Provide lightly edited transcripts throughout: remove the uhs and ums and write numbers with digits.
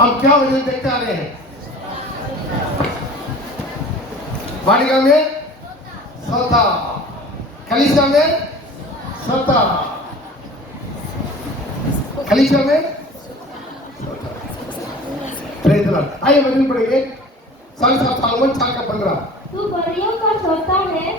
हम क्या वजन देखते आ रहे हैं? वाटिका में सोता, कलीसिया में सोता, कलीसिया में प्रेज द लॉर्ड। आइए वचन पढ़ेंगे सालोमन 4:15। तू परियों का सोता है,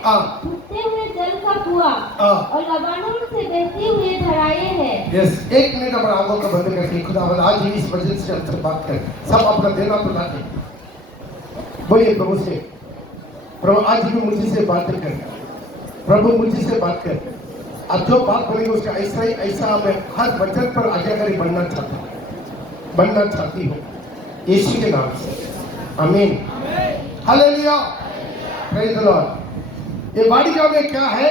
उठते हुए जल का कुआं और लबानोन से बहती हुई धाराएं हैं। यस, एक मिनट अपना आंखों को बंद करके खुदावंद आज ही इस वचन से हमसे बात करें। सब अपना देना तो लाते बोलिए प्रभु से, प्रभु आज भी मुझसे बात कर, प्रभु मुझसे बात कर। अब जो बात बोलेंगे उसका ऐसा ही ऐसा मैं हर वचन पर आज्ञाकारी बनना चाहती हूँ यीशु के नाम से, आमीन, हालेलुया, प्रेज द लॉर्ड। ये वाटिका में क्या है?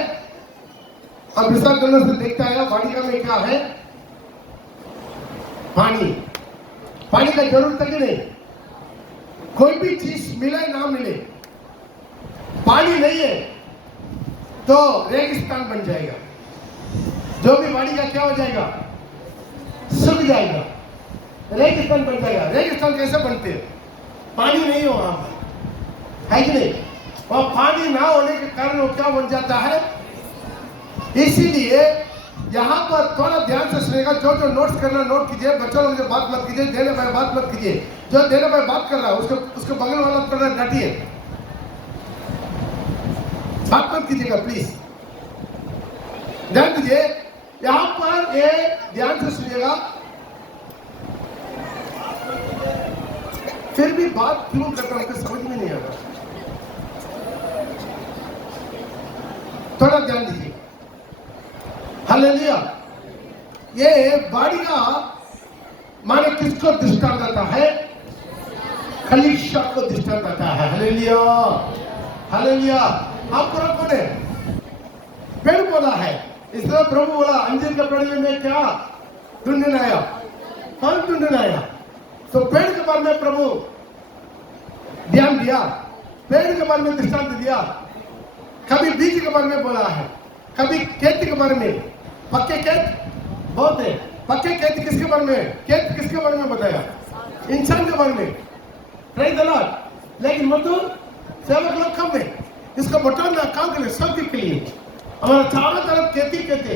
अब विस्तार करने से देखता है वाटिका में क्या है? पानी। पानी का जरूरत है कि नहीं? कोई भी चीज मिले ना मिले, पानी नहीं है तो रेगिस्तान बन जाएगा। जो भी वाटिका क्या हो जाएगा? सूख जाएगा, रेगिस्तान बन जाएगा। रेगिस्तान कैसे बनते हैं? पानी नहीं हो वहां पर, है कि नहीं? और पानी ना होने के कारण वो क्या बन जाता है? इसीलिए यहाँ पर थोड़ा ध्यान से सुनेगा। जो जो नोट्स करना नोट कीजिए, बच्चों लोग बात मत कीजिए, देने पर बात मत कीजिए। जो देने पर बात कर रहा है उसके बगल वाला करना डांटिए, बात मत कीजिएगा प्लीज, ध्यान दीजिए। यहाँ पर ये ध्यान से सुनिएगा, फिर भी बात क्यों करता हूं समझ में नहीं आ रहा। थोड़ा ध्यान दीजिए, हालेलुया। ये वाटिका माने किसको दृष्टांत देता है? कलीसिया को दृष्टांत देता है। Hallelujah, hallelujah. आप पूरा कौन है? पेड़ पौधा है। इसलिए प्रभु बोला अंजीर के पेड़ में क्या ढूंढने आया? फल ढूंढने आया। तो पेड़ के बारे में प्रभु ध्यान दिया, पेड़ के बारे में दृष्टांत दिया। कभी बीज के बारे में बोला है, कभी खेत के बारे में। पक्के खेत बहुत है, पक्के खेत किसके बारे में? खेत किसके बारे में बताया? इंसान के बारे में, प्रेज द लॉर्ड। लेकिन मजदूर सेवक लोग कम है। इसको बटाना काम के लिए, सबके लिए। हमारा चारों तरफ खेती कहते,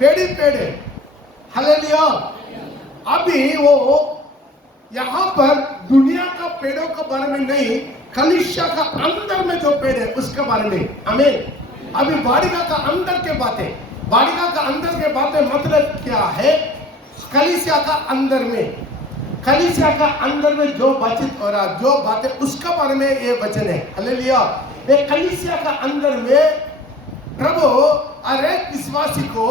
पेड़ ही पेड़ है। हालेलुया। अभी वो यहाँ पर दुनिया का पेड़ों के बारे में नहीं, कलीसिया का अंदर में जो पेड़ है उसके बारे में, आमीन। अभी वाटिका का अंदर के बातें, वाटिका का अंदर के बातें मतलब क्या है? कलीसिया का अंदर में, कलीसिया का अंदर में जो बातचीत हो रहा, जो बातें, उसका बारे में ये वचन है। हालेलुया। ये कलीसिया का अंदर में प्रभु हर एक विश्वासी को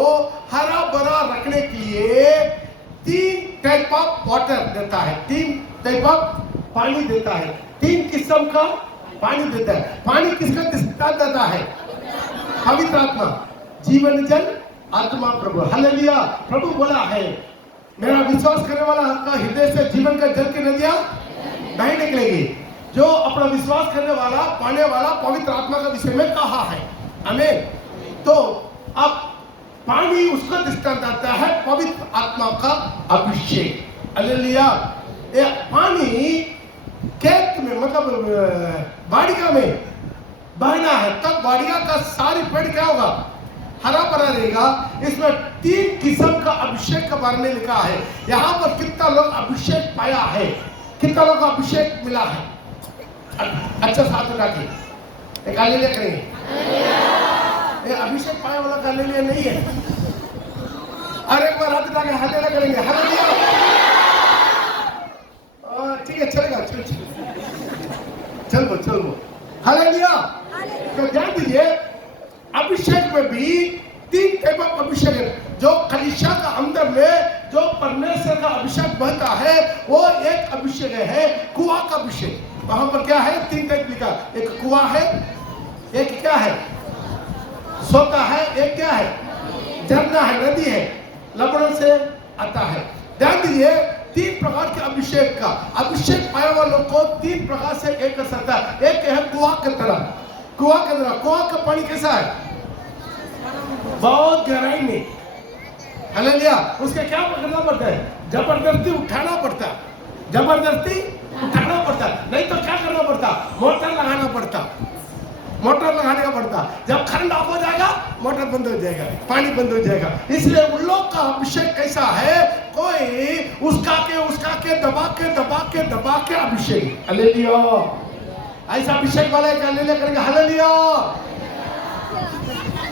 हरा भरा रखने के लिए 3 टाइप ऑफ वाटर देता है, 3 टाइप ऑफ पानी देता है, 3 किस्म का पानी देता है। पानी किसका दृष्टांत देता है? पवित्र आत्मा, जीवन जल आत्मा प्रभु। हालेलुया। प्रभु बोला है मेरा विश्वास करने वाला का हृदय से जीवन का जल की नदियां बह निकलेगी। जो अपना विश्वास करने वाला, पाने वाला पवित्र आत्मा का विषय में कहा है, आमीन। तो अब पानी उसका दृष्टांत आता है पवित्र आत्मा का अभिषेक। हालेलुया। ये पानी खेत में मतलब वाटिका में बहना है, तब वाटिका का सारी पेड़ क्या होगा? हरा भरा रहेगा। इसमें 3 किस्म का अभिषेक के बारे में लिखा है। यहाँ पर कितना लोग अभिषेक पाया है, कितना लोग अभिषेक मिला है? अच्छा साथ में रखिए, एक हालेलुया करेंगे। ये अभिषेक पाया वाला हालेलुया नहीं है। अरे एक बार हाथ उठा के हालेलुया करेंगे, हालेलुया। ठीक है, चलेगा, चलो हालेलुया। तो ध्यान दीजिए, अभिषेक में भी 3 टाइप ऑफ अभिषेक है। जो कलीसिया का अंदर में जो परमेश्वर का अभिषेक बहता है, वो एक अभिषेक है कुआं का अभिषेक। वहां पर क्या है? 3 टाइप लिखा, एक कुआं है, एक क्या है? सोता है, एक क्या है? झरना है, नदी है, लबड़ों से आता है। ध्यान दीजिए, 3 प्रकार के अभिषेक का अभिषेक पाया वालों को 3 प्रकार से एक कर सकता है। एक है कुआं की तरह, कुआं की तरह। कुआं का पानी कैसा है? बहुत गहराई में। हालेलुया। उसके क्या करना पड़ता है? जबरदस्ती उठाना पड़ता है। जबरदस्ती उठाना पड़ता, नहीं तो क्या करना पड़ता, मोटर लगाना पड़ता, मोटर लगाने का पड़ता। जब करंट ऑफ हो जाएगा मोटर बंद हो जाएगा, पानी बंद हो जाएगा। इसलिए उन लोग का अभिषेक कैसा है, कोई उसका के दबा के अभिषेक। हालेलुया। ऐसा अभिषेक वाला एक हालेलुया करेंगे। हालेलुया।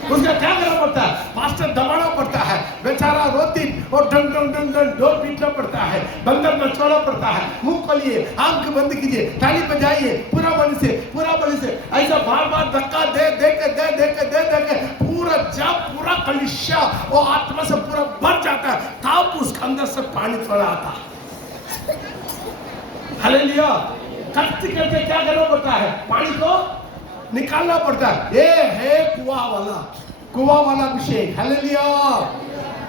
उसका क्या करना पड़ता है, पास्टर दबाना पड़ता है, बेचारा रोती और done done done done door पीटना पड़ता है, बंदर में छोड़ना पड़ता है। मुंह खोलिए, आंख बंद कीजिए, ताली बजाइए, पूरा बल से ऐसा बार बार धक्का दे के पूरा जब पूरा कलिशा और आत्मा से पूरा भर जाता है, तब उसके अंदर से पानी थोड़ा आता है। हालेलुया। करते क्या करना पड़ता है, पानी को निकालना पड़ता है। ये है कुआं वाला अभिषेक। हालेलुया।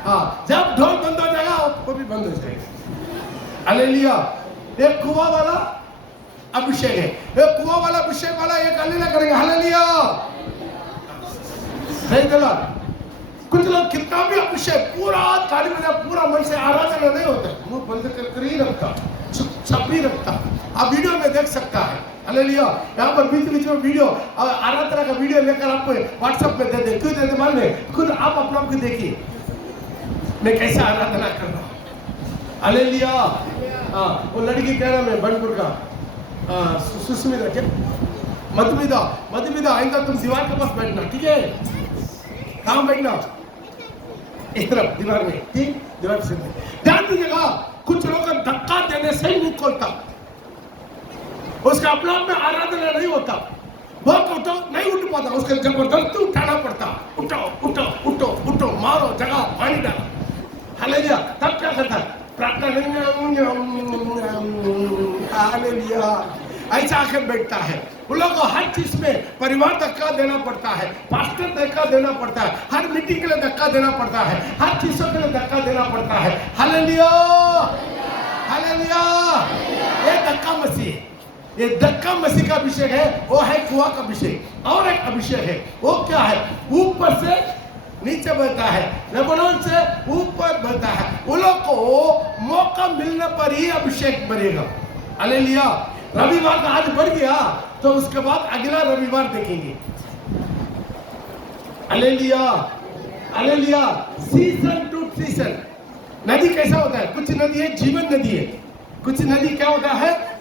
हाँ, जब ढोल बंद हो जाएगा वो भी बंद हो जाएगा। हालेलुया। ये कुआं वाला अभिषेक है। ये कुआं वाला अभिषेक वाला एक हालेलुया करेंगे। हालेलुया। सही बोला। कुछ लोग कितना भी अभिषेक पूरा ताली बजा पूरा मन से आराधना नहीं होता, मुंह बंद कर ही रखता, चुपचाप ही रखता। आप वीडियो में देख सकता है। हालेलुया। यहाँ पर बीच में वीडियो आराधना का वीडियो लेकर आपको व्हाट्सएप पे दे दे, क्यों दे दे मालूम है, खुद आप अपना को देखिए मैं कैसा आराधना कर रहा हूँ। हालेलुया। वो लड़की कह रहा मैं बनपुर का सुस्मिता क्या मधुमिता आइंदा तुम दीवार के पास बैठना, ठीक है? कहाँ बैठना, इस तरफ दीवार में, ठीक, दीवार से ध्यान दीजिएगा। कुछ लोग धक्का देने से ही मुंह खोलता, उसका अपना में आराधना नहीं होता, बहुत उठो नहीं उठ पाता, उसके जबरदस्ती उठाना पड़ता, उठो मारो, जगह पानी डालो। हालेलुया। तब क्या करता है, प्रार्थना हालेलुया ऐसा आकर बैठता है। उन लोगों को हर चीज में परिवार धक्का देना पड़ता है, पास्टर धक्का देना पड़ता है, हर मीटिंग के लिए धक्का देना पड़ता है, हर चीजों के लिए धक्का देना पड़ता है। हालेलुया। ये धक्का मसीह, ये धक्का मसीह का अभिषेक है, वो है कुआं का अभिषेक। और एक अभिषेक है, वो क्या है, ऊपर से नीचे बहता है, लेबनोन से ऊपर बहता है। उन लोग को मौका मिलने पर ही अभिषेक बढ़ेगा। हालेलुया। रविवार का आज बढ़ गया तो उसके बाद अगला रविवार देखेंगे। हालेलुया। Season two season. नदी कैसा होता है, कुछ नदी है जीवन नदी है, कुछ नदी क्या होता है,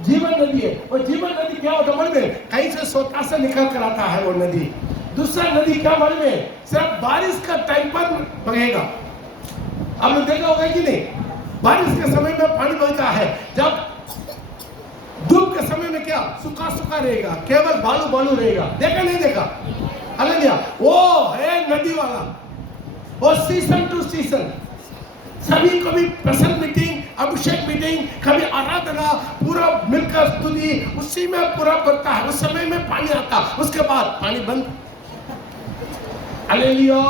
जीवन नदी है। और जीवन नदी क्या होता है, कहीं से सोता से निकल कर आता है वो नदी। दूसरा नदी क्या मालूम है, सिर्फ बारिश का टाइम पर बहेगा। आपने देखा होगा कि नहीं, बारिश के समय में पानी बहता है, जब धूप के समय में क्या सूखा रहेगा, केवल बालू रहेगा। देखा नहीं देखा? हालेलुया। वो है नदी वाला, वो सीजन टू सीजन। सभी को भी प्रसन्न मीटिंग, अभिषेक मीटिंग, कभी आराधना, पूरा मिलकर स्तुति, उसी में पूरा बनता है। उस समय में पानी आता, उसके बाद पानी बंद। हालेलुया।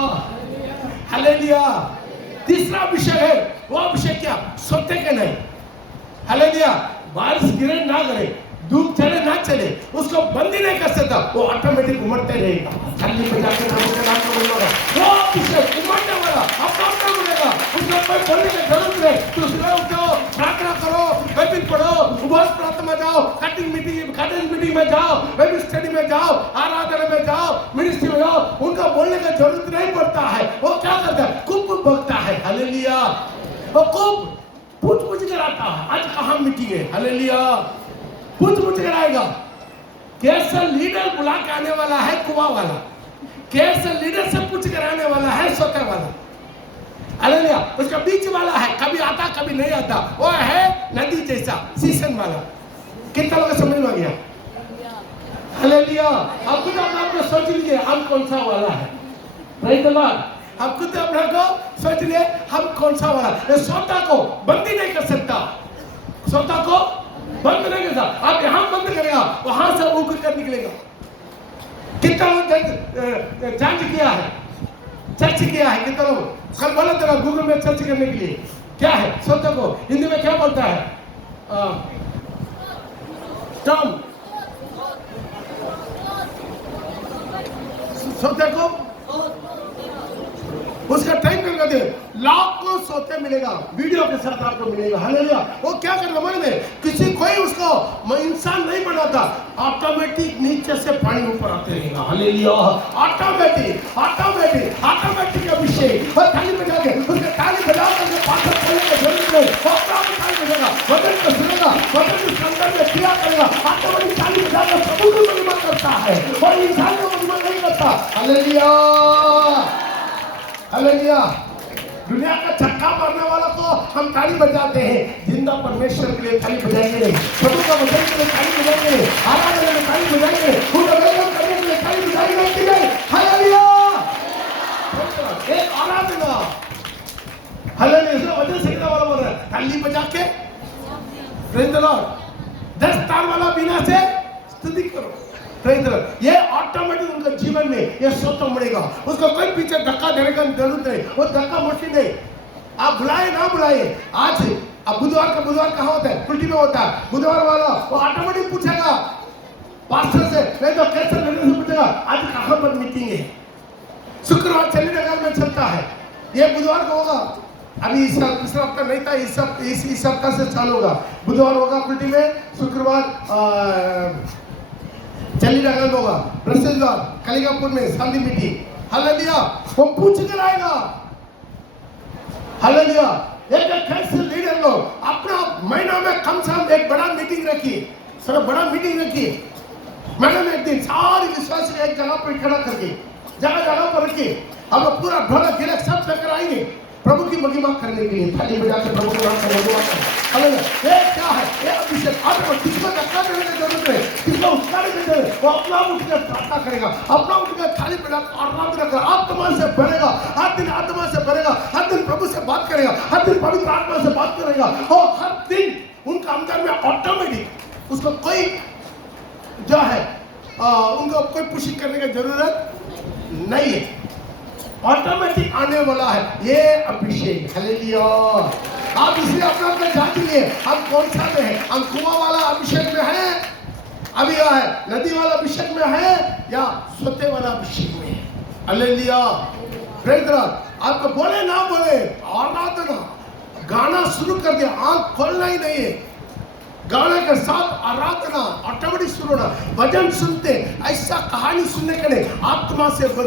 तीसरा अभिषेक है, वो अभिषेक क्या, सोते के नहीं। हालेलुया। बारिश गिरे ना गिरे, धूप चले ना चले, उसको बंद ही नहीं कर सकता, वो ऑटोमेटिक उमड़ते रहेगा। ठंडी में जाकर वो अभिषेक उमड़ने वाला अपना मिलेगा, उसमें कोई बोलने की जरूरत नहीं। तो सुबह उठो, प्रार्थना करो, बाइबल पढ़ो, उपवास प्रार्थना में जाओ, कटिंग मीटिंग में जाओ, बाइबल स्टडी में जाओ, आराधना में जाओ, मिनिस्ट्री में जाओ, उनका बोलने की जरूरत नहीं पड़ता है। वो क्या करता है, कुप बकता है। हालेलुया। वो कुप पूछ कर आता है, आज कहाँ मीटिंग है। हालेलुया। पूछ कर आएगा। कैसे लीडर बुला के आने वाला है कुआं वाला, कैसे लीडर से पूछ कर आने वाला है सोते वाला। हालेलुया। उसका बीच वाला है, कभी आता कभी नहीं आता, वो है नदी जैसा सीजन वाला। कितना लोग समझ में आ गया? हालेलुया। अब खुद आप सोच लीजिए हम कौन सा वाला है। Praise the Lord. आप खुद अपना को सोच लिए हम कौन सा वाला। ये सोता को बंद ही नहीं कर सकता, सोता को बंद नहीं कर सकता। आप यहाँ बंद करेगा, वहां से ऊपर कर निकलेगा। कितना लोग जांच किया है, चर्च किया है, कितना लोग कल बोला था गूगल में सर्च करने के लिए, क्या है सोता को हिंदी में क्या बोलता है, टर्म सोते को उसका टाइम करके दे, लाखों सोते मिलेगा, वीडियो के साथ आपको मिलेगा। हालेलुया। वो क्या कर रहा है, किसी कोई उसको इंसान नहीं बनाता, ऑटोमेटिक नीचे से पानी ऊपर आते रहेगा। हालेलुया। ऑटोमेटिक ऑटोमेटिक ऑटोमेटिक अभिषेक। और ताली बजा के उसके ताली बजा करके पात्र खोलने की जरूरत नहीं, ताली बजेगा, वचन को सुनेगा, वचन के अंदर में क्रिया करेगा, ऑटोमेटिक ताली बजा कर प्रभु की महिमा करता है और इंसान को महिमा नहीं करता। Hallelujah hallelujah. दुनिया का छक्का मारने वाला को हम ताली बजाते हैं, जिंदा परमेश्वर के लिए ताली बजाएंगे नहीं, प्रभु का वचन के लिए ताली बजाएंगे नहीं, आराधना में ताली बजाएंगे नहीं, उनका वेलकम करने के लिए ताली बजाएंगे नहीं। हालेलुया। एक आराधना। हालेलुया। वचन सीखने वाला बोल रहा है, ताली बजा के प्रेज द लॉर्ड। 10 ताल वाला बिना से स्तुति करो। Praise the Lord. ये ऑटोमेटिक उनका जीवन में ये स्वतः मिलेगा, उसको कोई पीछे धक्का देने का जरूरत नहीं, वो धक्का मुश्किल नहीं। आप बुलाए ना बुलाए, आज अब बुधवार कहाँ होता है, कुल्टी में होता है, बुधवार वाला वो ऑटोमेटिक पूछेगा पास्टर से, नहीं तो कैसे लेने से पूछेगा आज कहाँ पर मीटिंग है। शुक्रवार चंडीगढ़ में चलता है, ये बुधवार को होगा। अभी इस साल दूसरा हफ्ता नहीं था, इस हफ्ता से चालू होगा। बुधवार होगा कुल्टी में, शुक्रवार चंडीगढ़ में होगा, बृहस्पतिवार कलिकापुर में शांति मीटिंग। हालेलुया। वो पूछ कर आएगा। हालेलुया। एक कैसे लीडर लोग अपना महीना में कम से कम एक बड़ा मीटिंग रखिए, सर बड़ा मीटिंग रखिए। मैंने एक दिन सारे विश्वासी एक जगह पर खड़ा करके जगह पर रखिए, हम पूरा ढोलक गिलक सब लेकर आएंगे प्रभु की महिमा करने के लिए, थाली बजा के प्रभु को नाम करने। हालेलुया। ये क्या है, ये अभिषेक। आपको किसको धक्का देने की जरूरत है, किसको उठाने की जरूरत है, वो अपना उठकर प्रार्थना करेगा, अपना उठकर थाली बजा आराधना करेगा, आत्मा से भरेगा, हर दिन आत्मा से भरेगा, हर दिन प्रभु से बात करेगा, हर दिन पवित्र आत्मा से बात करेगा, और हर दिन उनका अंदर में ऑटोमेटिक उसको कोई जो है उनको कोई पुशिंग करने की जरूरत नहीं है, ऑटोमेटिक आने वाला है ये अभिषेक। हालेलुया। आप इसलिए अपना जांच लिए हम कौन सा में है, हम कुआं वाला अभिषेक में है, अभी यह है नदी वाला अभिषेक में है, या सोते वाला अभिषेक में है। हालेलुया। Praise the Lord. आपको बोले ना बोले आराधना गाना शुरू कर दिया, आंख खोलना ही नहीं है, गाने के साथ आराधना ऑटोमेटिक शुरू होना। भजन सुनते ऐसा कहानी सुनने के लिए आत्मा से भर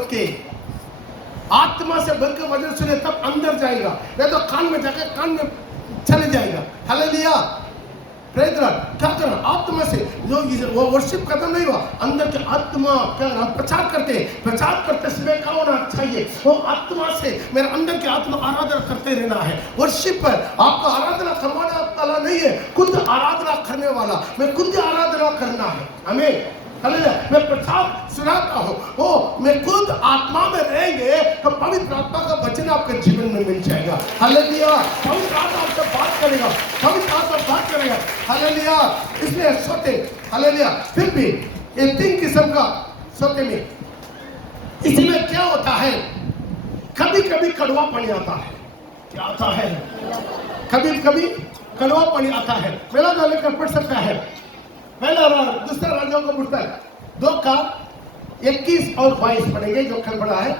के वजन सुने तब अंदर जाएगा, नहीं तो कान में जाकर कान में चले जाएगा। हालेलुया। Praise the Lord. क्या करना, आत्मा से जो वो वर्शिप खत्म नहीं हुआ, अंदर के आत्मा क्या हम प्रचार करते समय क्या होना चाहिए, वो आत्मा से मेरे अंदर के आत्मा आराधना करते रहना है। वर्शिप है आपका आराधना करवाने वाला नहीं है, खुद आराधना करने वाला, मैं खुद आराधना करना है हमें। हालेलुया। मैं प्रचार सुनाता हूँ, वो मैं खुद आत्मा में रहेंगे तो पवित्र आत्मा का वचन आपके जीवन में मिल जाएगा। हालेलुया। पवित्र आत्मा आपसे बात करेगा, पवित्र आत्मा बात करेगा। हालेलुया। इसलिए सोते, हालेलुया। फिर भी ये 3 किस्म का सोते में, इसमें क्या होता है, कभी कभी कड़वा पानी आता है। क्या आता है, कभी कभी कड़वा पानी आता है। पहला तो लेकर पढ़ सकता है, पहला दूसरा राजाओं का पुस्तक 2 का 21 और 22 पढ़ेंगे जो कल पढ़ा है।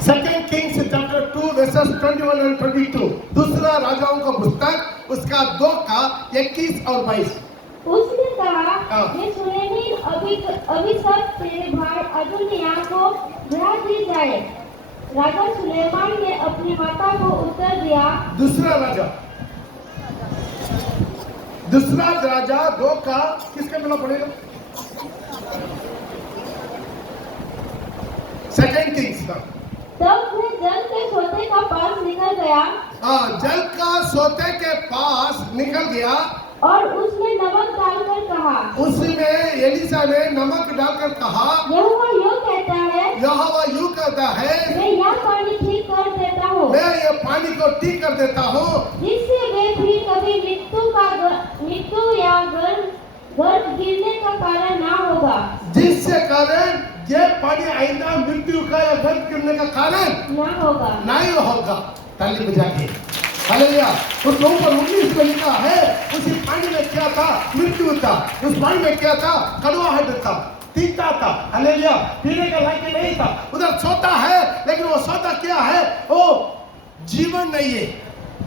2 किंग्स चैप्टर 2 वर्सेस 21 और 22, दूसरा राजाओं का पुस्तक उसका 2 का 21 और 22। उसने कहा, ये सुलेमान अभिषेक तेरे भाई अदोनिया को ब्याह दी जाए। राजा सुलेमान ने अपनी माता को उत्तर दिया। दूसरा राजा 2 का किसके मिला पड़ेगा, 2 किंग्स का। तब वह जल के सोते का पास निकल गया। जल का सोते के पास निकल गया और उसमें नमक डालकर कहा, उसमें एलिसा ने नमक डालकर कहा, यहोवा यूं कहता है, मैं यह पानी ठीक कर देता हूँ, मैं ये पानी को ठीक कर देता हूँ, जिससे वे फिर कभी मृत्यु या गर्भ गिरने का कारण ना होगा, जिससे कारण ये पानी आइंदा मृत्यु का या गर्भ गिरने का कारण नहीं होगा। ताली बजा के हालेलुया। उसके ऊपर 19 में लिखा है, उसी पानी में क्या था, मृत्यु था, उस पानी में क्या था, कड़वाहट था। दिखता था, हालेलुया, पीने का लायक नहीं था। उधर सोता है, लेकिन वो सोता क्या है? वो जीवन नहीं है,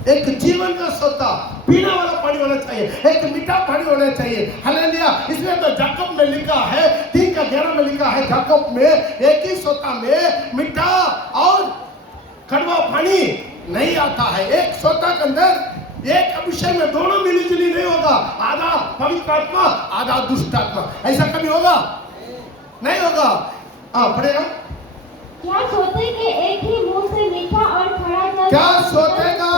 एक जीवन का सोता, पीने वाला पानी होना चाहिए, एक मीठा पानी होना चाहिए, हालेलुया। इसलिए तो याकूब में लिखा है, 3:11 में लिखा है, याकूब में एक ही सोता में मीठा और कड़वा पानी नहीं आता है। एक सोता के अंदर, एक अभिषेक में दोनों मिलीजुली नहीं होगा, आधा पवित्र आत्मा, आधा दुष्ट आत्मा, ऐसा कभी होगा? नहीं होगा। पढ़ेगा। क्या सोते के एक ही मुंह से मीठा और खरा जल, क्या सोते का,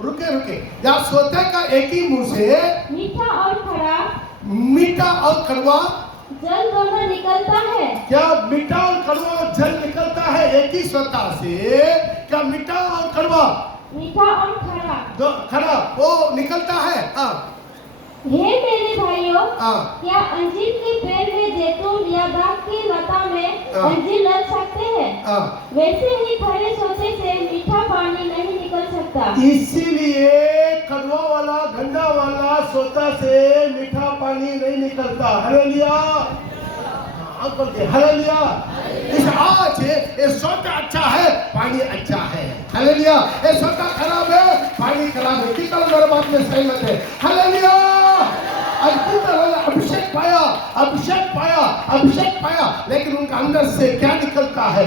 रुके, क्या सोते का एक ही मुंह से मीठा और खरा मीठा और कड़वा जल दोनों निकलता है? क्या मीठा और कड़वा जल निकलता है एक ही सोता से? क्या मीठा और कड़वा, मीठा और खरा, जो खरा वो निकलता है? हे मेरे भाइयों, हाँ। क्या अंजीर के पेड़ में जैतून या दाख की लता में हाँ। अंजीर लग सकते हैं? वैसे ही खरे सोते से मीठा पानी नहीं निकल सकता। इसीलिए कड़वा वाला, गंदा वाला सोता से मीठा पानी नहीं निकलता। Hallelujah, hallelujah. इस आज ये सोता अच्छा है, पानी अच्छा है, हालेलुया। ये सोता खराब है, पानी खराब है। कितना मेरे बात में सहमत है? हालेलुया। अभिषेक पाया, अभिषेक पाया, लेकिन उनका अंदर से क्या निकलता है?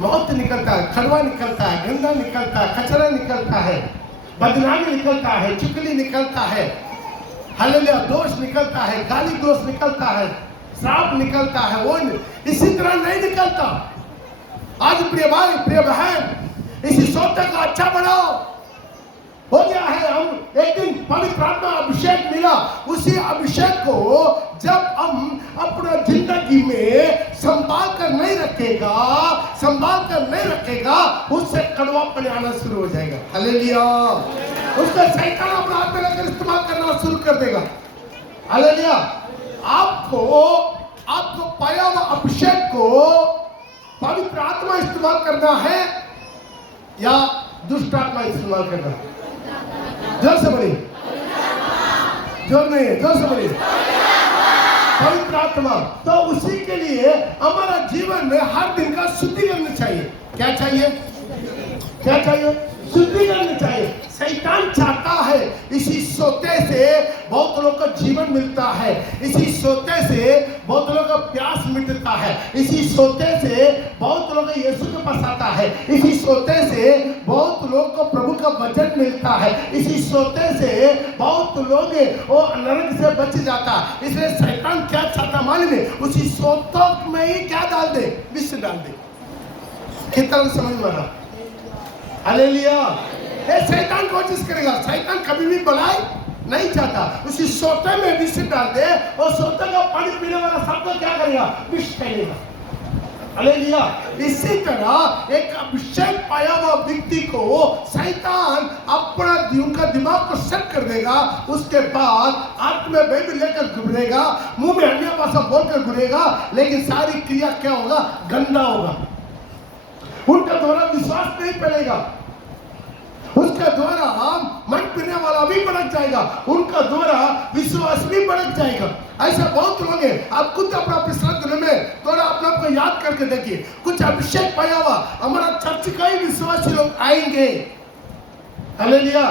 मौत निकलता है, कड़वा निकलता है, गंदा निकलता है, कचरा निकलता है, बदनामी निकलता है, चुगली निकलता है, हालेलुया, दोष निकलता है, गाली दोष निकलता है, श्राप निकलता है। वो इसी तरह नहीं निकलता। आज प्रिय भाई, प्रिय बहन, इसी सोते को अच्छा बनाओ। हो गया है, हम एक दिन पवित्र आत्मा अभिषेक मिला, उसी अभिषेक को जब हम अपना जिंदगी में संभाल कर नहीं रखेगा, उससे कड़वापन आना शुरू हो जाएगा। हालेलुया। उसका शैतान अपना हाथ में लेकर इस्तेमाल करना शुरू कर देगा। हालेलुया। आपको पाया हुआ अभिषेक को पवित्र आत्मा इस्तेमाल करना है या दुष्ट आत्मा इस्तेमाल करना है? जोर से बोलिए, जोर नहीं है, जोर से बोलिए। पवित्र आत्मा। तो उसी के लिए हमारा जीवन में हर दिन का शुद्धिकरण चाहिए। क्या चाहिए? क्या चाहिए? शुद्धिकरण चाहिए। शैतान चाहता है इसी सोते से बहुत लोगों का जीवन मिलता है, इसी सोते से बहुत लोगों का प्यास मिटता है, इसी सोते से बहुत लोग यीशु के पास आता है, इसी सोते से बहुत लोगों को प्रभु का वचन मिलता है, इसी सोते से बहुत लोग वो नरक से बच जाता है। इसलिए शैतान क्या चाहता मालूम है? उसी सोतों में ही क्या डाल दे? विष डाल दे। कितना समझ में आ रहा? हालेलुया। ये शैतान कोशिश करेगा, शैतान कभी भी भलाई नहीं चाहता। उसी सोते में विष डाल दे और सोते का पानी पीने वाला सबको क्या करेगा? विष फैलेगा। हालेलुया। इसी तरह एक अभिषेक पाया हुआ व्यक्ति को शैतान अपना उनका दिमाग को सेट कर देगा। उसके बाद हाथ में बाइबल लेकर घूमेगा, मुंह में अन्य भाषा बोलकर घूमेगा, लेकिन सारी क्रिया क्या होगा? गंदा होगा। उनका द्वारा विश्वास नहीं फैलेगा, उसके द्वारा मन पीने वाला भी भड़क जाएगा, उनका द्वारा विश्वास भी भड़क जाएगा। ऐसा बहुत लोग हैं। आप खुद अपना पिछले दिनों में थोड़ा अपने आप को याद करके देखिए, कुछ अभिषेक पाया हुआ हमारा चर्च का ही विश्वासी लोग आएंगे। हालेलुया।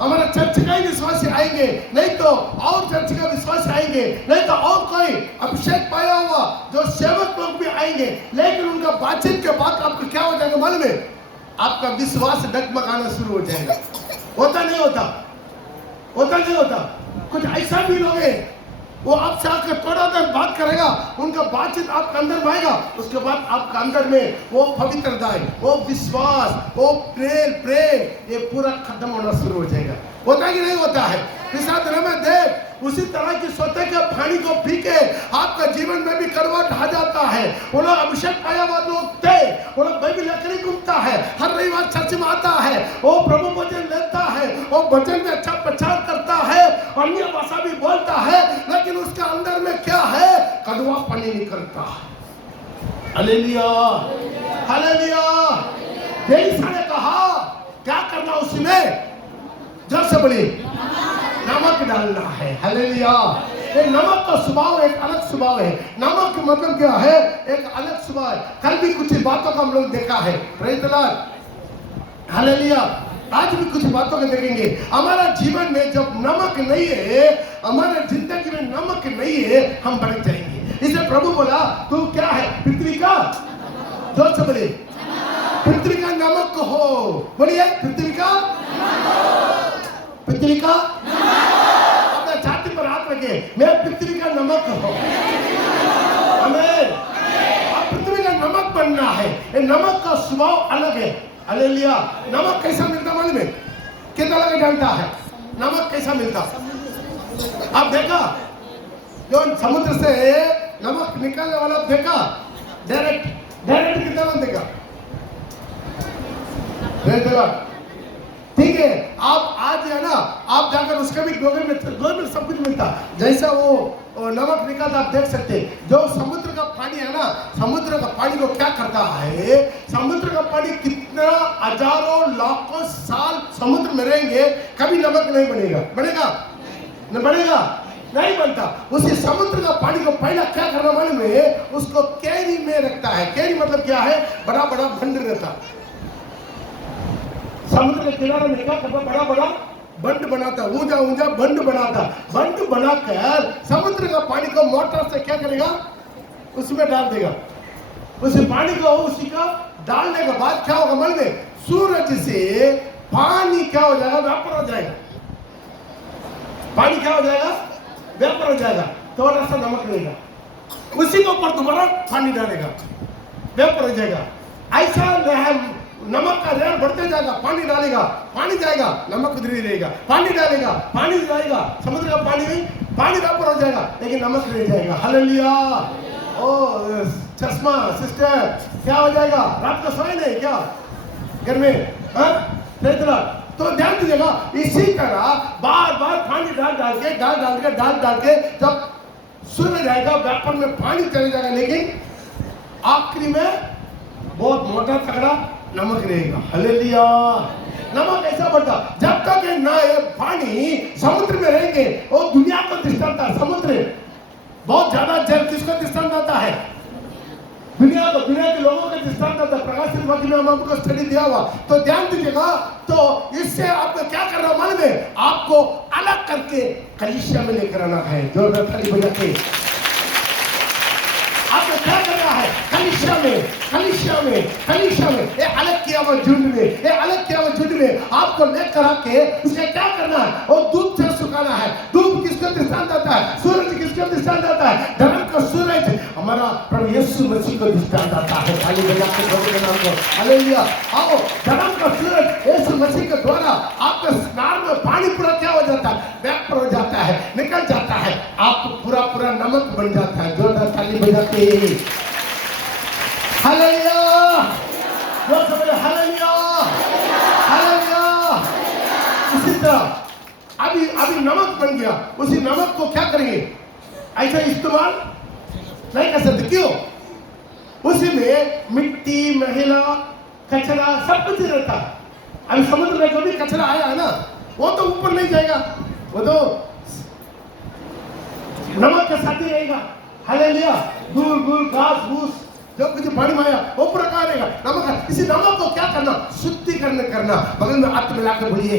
हमारा चर्च का ही विश्वासी आएंगे, नहीं तो और चर्च का विश्वासी आएंगे, नहीं तो और कोई अभिषेक पाया हुआ जो सेवक लोग भी आएंगे। लेकिन उनका बातचीत के बाद आपको क्या हो जाएगा मालूम है? आपका विश्वास डगमगाना शुरू हो जाएगा। होता नहीं होता? होता नहीं होता? कुछ ऐसा भी लोग हैं, वो आपसे आकर थोड़ा देर बात करेगा, उनका बातचीत आपके अंदर आएगा, उसके बाद आपके अंदर में वो पवित्रता, वो विश्वास, वो प्रेम ये पूरा खत्म होना शुरू हो जाएगा। होता कि नहीं होता है? पिछले दिनों में देख, उसी तरह की सोते के पानी को पी के आपका जीवन में भी कड़वाहट आ जाता है। वो लोग अभिषेक पाया हुआ लोग थे, वो लोग बाइबल लेकर ही घूमता है, हर रविवार चर्च में आता है, वो प्रभु वचन लेता है, वो वचन में अच्छा प्रचार करता है, अन्य भाषा भी बोलता है, लेकिन उसके अंदर में क्या है? कड़वा पानी निकलता है। Hallelujah, hallelujah. यीशु ने कहा क्या करना उसमें? जोर से बोलिए, नमक डालना है। हालेलुया। ये नमक का स्वभाव एक अलग स्वभाव है। नमक का मतलब क्या है? एक अलग स्वभाव है। कल भी कुछ बातों का हम लोग देखा है। Praise the Lord, hallelujah. आज भी कुछ बातों को देखेंगे। हमारा जीवन में जब नमक नहीं है, हमारे जिंदगी में नमक नहीं है, हम भटक जाएंगे। इसे प्रभु बोला, तू क्या है? पृथ्वी का, जोर से बोलिए, पृथ्वी का नमक हो। बोलिए, पृथ्वी का, पृथ्वी का अपना छाती पर हाथ रखे, मैं पृथ्वी का नमक हूं। आमीन। अब पृथ्वी का नमक बनना है। ये नमक का स्वभाव अलग है। हालेलुया। नमक कैसा मिलता मालूम है? कितना लगा जानता है नमक कैसा मिलता? आप देखा जो समुद्र से नमक निकालने वाला देखा? डायरेक्ट कितना देखा? ठीक है। आप आज है ना, आप जाकर उसका भी ग्लोबल में सब कुछ मिलता। जैसा वो नमक निकालता, आप देख सकते हैं। जो समुद्र का पानी है ना, समुद्र का पानी को क्या करता है? समुद्र का पानी कितना हजारों लाखों साल समुद्र में रहेंगे, कभी नमक नहीं बनेगा। बनेगा? न बनेगा, नहीं बनता। उसी समुद्र का पानी को पहला क्या करना मालूम है? उसको कैरी में रखता है। कैरी मतलब क्या है? बड़ा बड़ा बंड रहता। समुद्र के किनारे में क्या करता? बड़ा बड़ा बंड बनाता, ऊंचा ऊंचा बंड बनाता। बंड बनाकर समुद्र का पानी को मोटर से क्या करेगा? उसमें डाल देगा। उस पानी को उसी का डालने के बाद क्या होगा मालूम है? सूरज से पानी क्या हो जाएगा? वेपर हो जाएगा। पानी क्या हो जाएगा? वेपर हो जाएगा। थोड़ा सा नमक रहेगा, उसी के ऊपर दोबारा पानी डालेगा, वेपर हो जाएगा। ऐसा नमक का लेयर बढ़ते जाएगा। पानी डालेगा, पानी जाएगा, नमक उधर ही रहेगा। पानी डालेगा, पानी जाएगा, समुद्र का पानी में पानी वेपर हो जाएगा, लेकिन नमक रह जाएगा। हालेलुया। ओ चश्मा सिस्टर, क्या हो जाएगा? रात को सोए नहीं क्या घर में? तो ध्यान दीजिएगा, इसी तरह बार बार पानी डाल के जब सूरज जाएगा, वेपर में पानी चले जाएगा, लेकिन आखिरी में बहुत मोटा तगड़ा नमक रहेगा। हालेलुया। नमक ऐसा बढ़ता, जब तक ना ये पानी समुद्र में रहेंगे, वो दुनिया को दृष्टांत है। समुद्र बहुत ज्यादा जल किसको दृष्टांत आता है? दुनिया को, दुनिया के लोगों के दृष्टांत आता है। प्रकाशित वाक्य में हम आपको स्टडी दिया हुआ, तो ध्यान दीजिएगा। तो इससे आपको क्या करना मालूम है? आपको अलग करके कलीसिया में लेकर आना है। जोरदार ताली बजा के आपको क्या करना है? कलीसिया में ये अलग किया हुआ झुंड में आपको लेकर आके उसे क्या करना है? वो धूप से सुखाना है। धूप किसको दृष्टांत आता है? सूरज किसको दृष्टांत आता है? धर्म का सूरज हमारा प्रभु यीशु मसीह को दृष्टांत आता है। ताली बजा के प्रभु के नाम को हालेलुया। आओ, धर्म का सूरज यीशु मसीह के द्वारा आपके स्नान में पानी पूरा क्या हो जाता है? वेपर हो जाता है, निकल जाता है, आप पूरा नमक बन जाता है। जोरदार ताली बजा के हालेलुया। जो सब हालेलुया, हालेलुया। इसी तरह अभी नमक बन गया, उसी नमक को क्या करेंगे? ऐसा इस्तेमाल नहीं कर सकते। क्यों? उसी में मिट्टी, महिला, कचरा सब कुछ रहता है। अभी समुद्र में जो भी कचरा आया है ना, वो तो ऊपर नहीं जाएगा, वो तो नमक के साथ ही रहेगा। हालेलुया। धूल घास फूस जो कुछ पानी में आया वो पूरा कहाँ रहेगा? नमक। इसी नमक को क्या करना? शुद्धिकरण करना। बगल में हाथ मिला के बोलिए,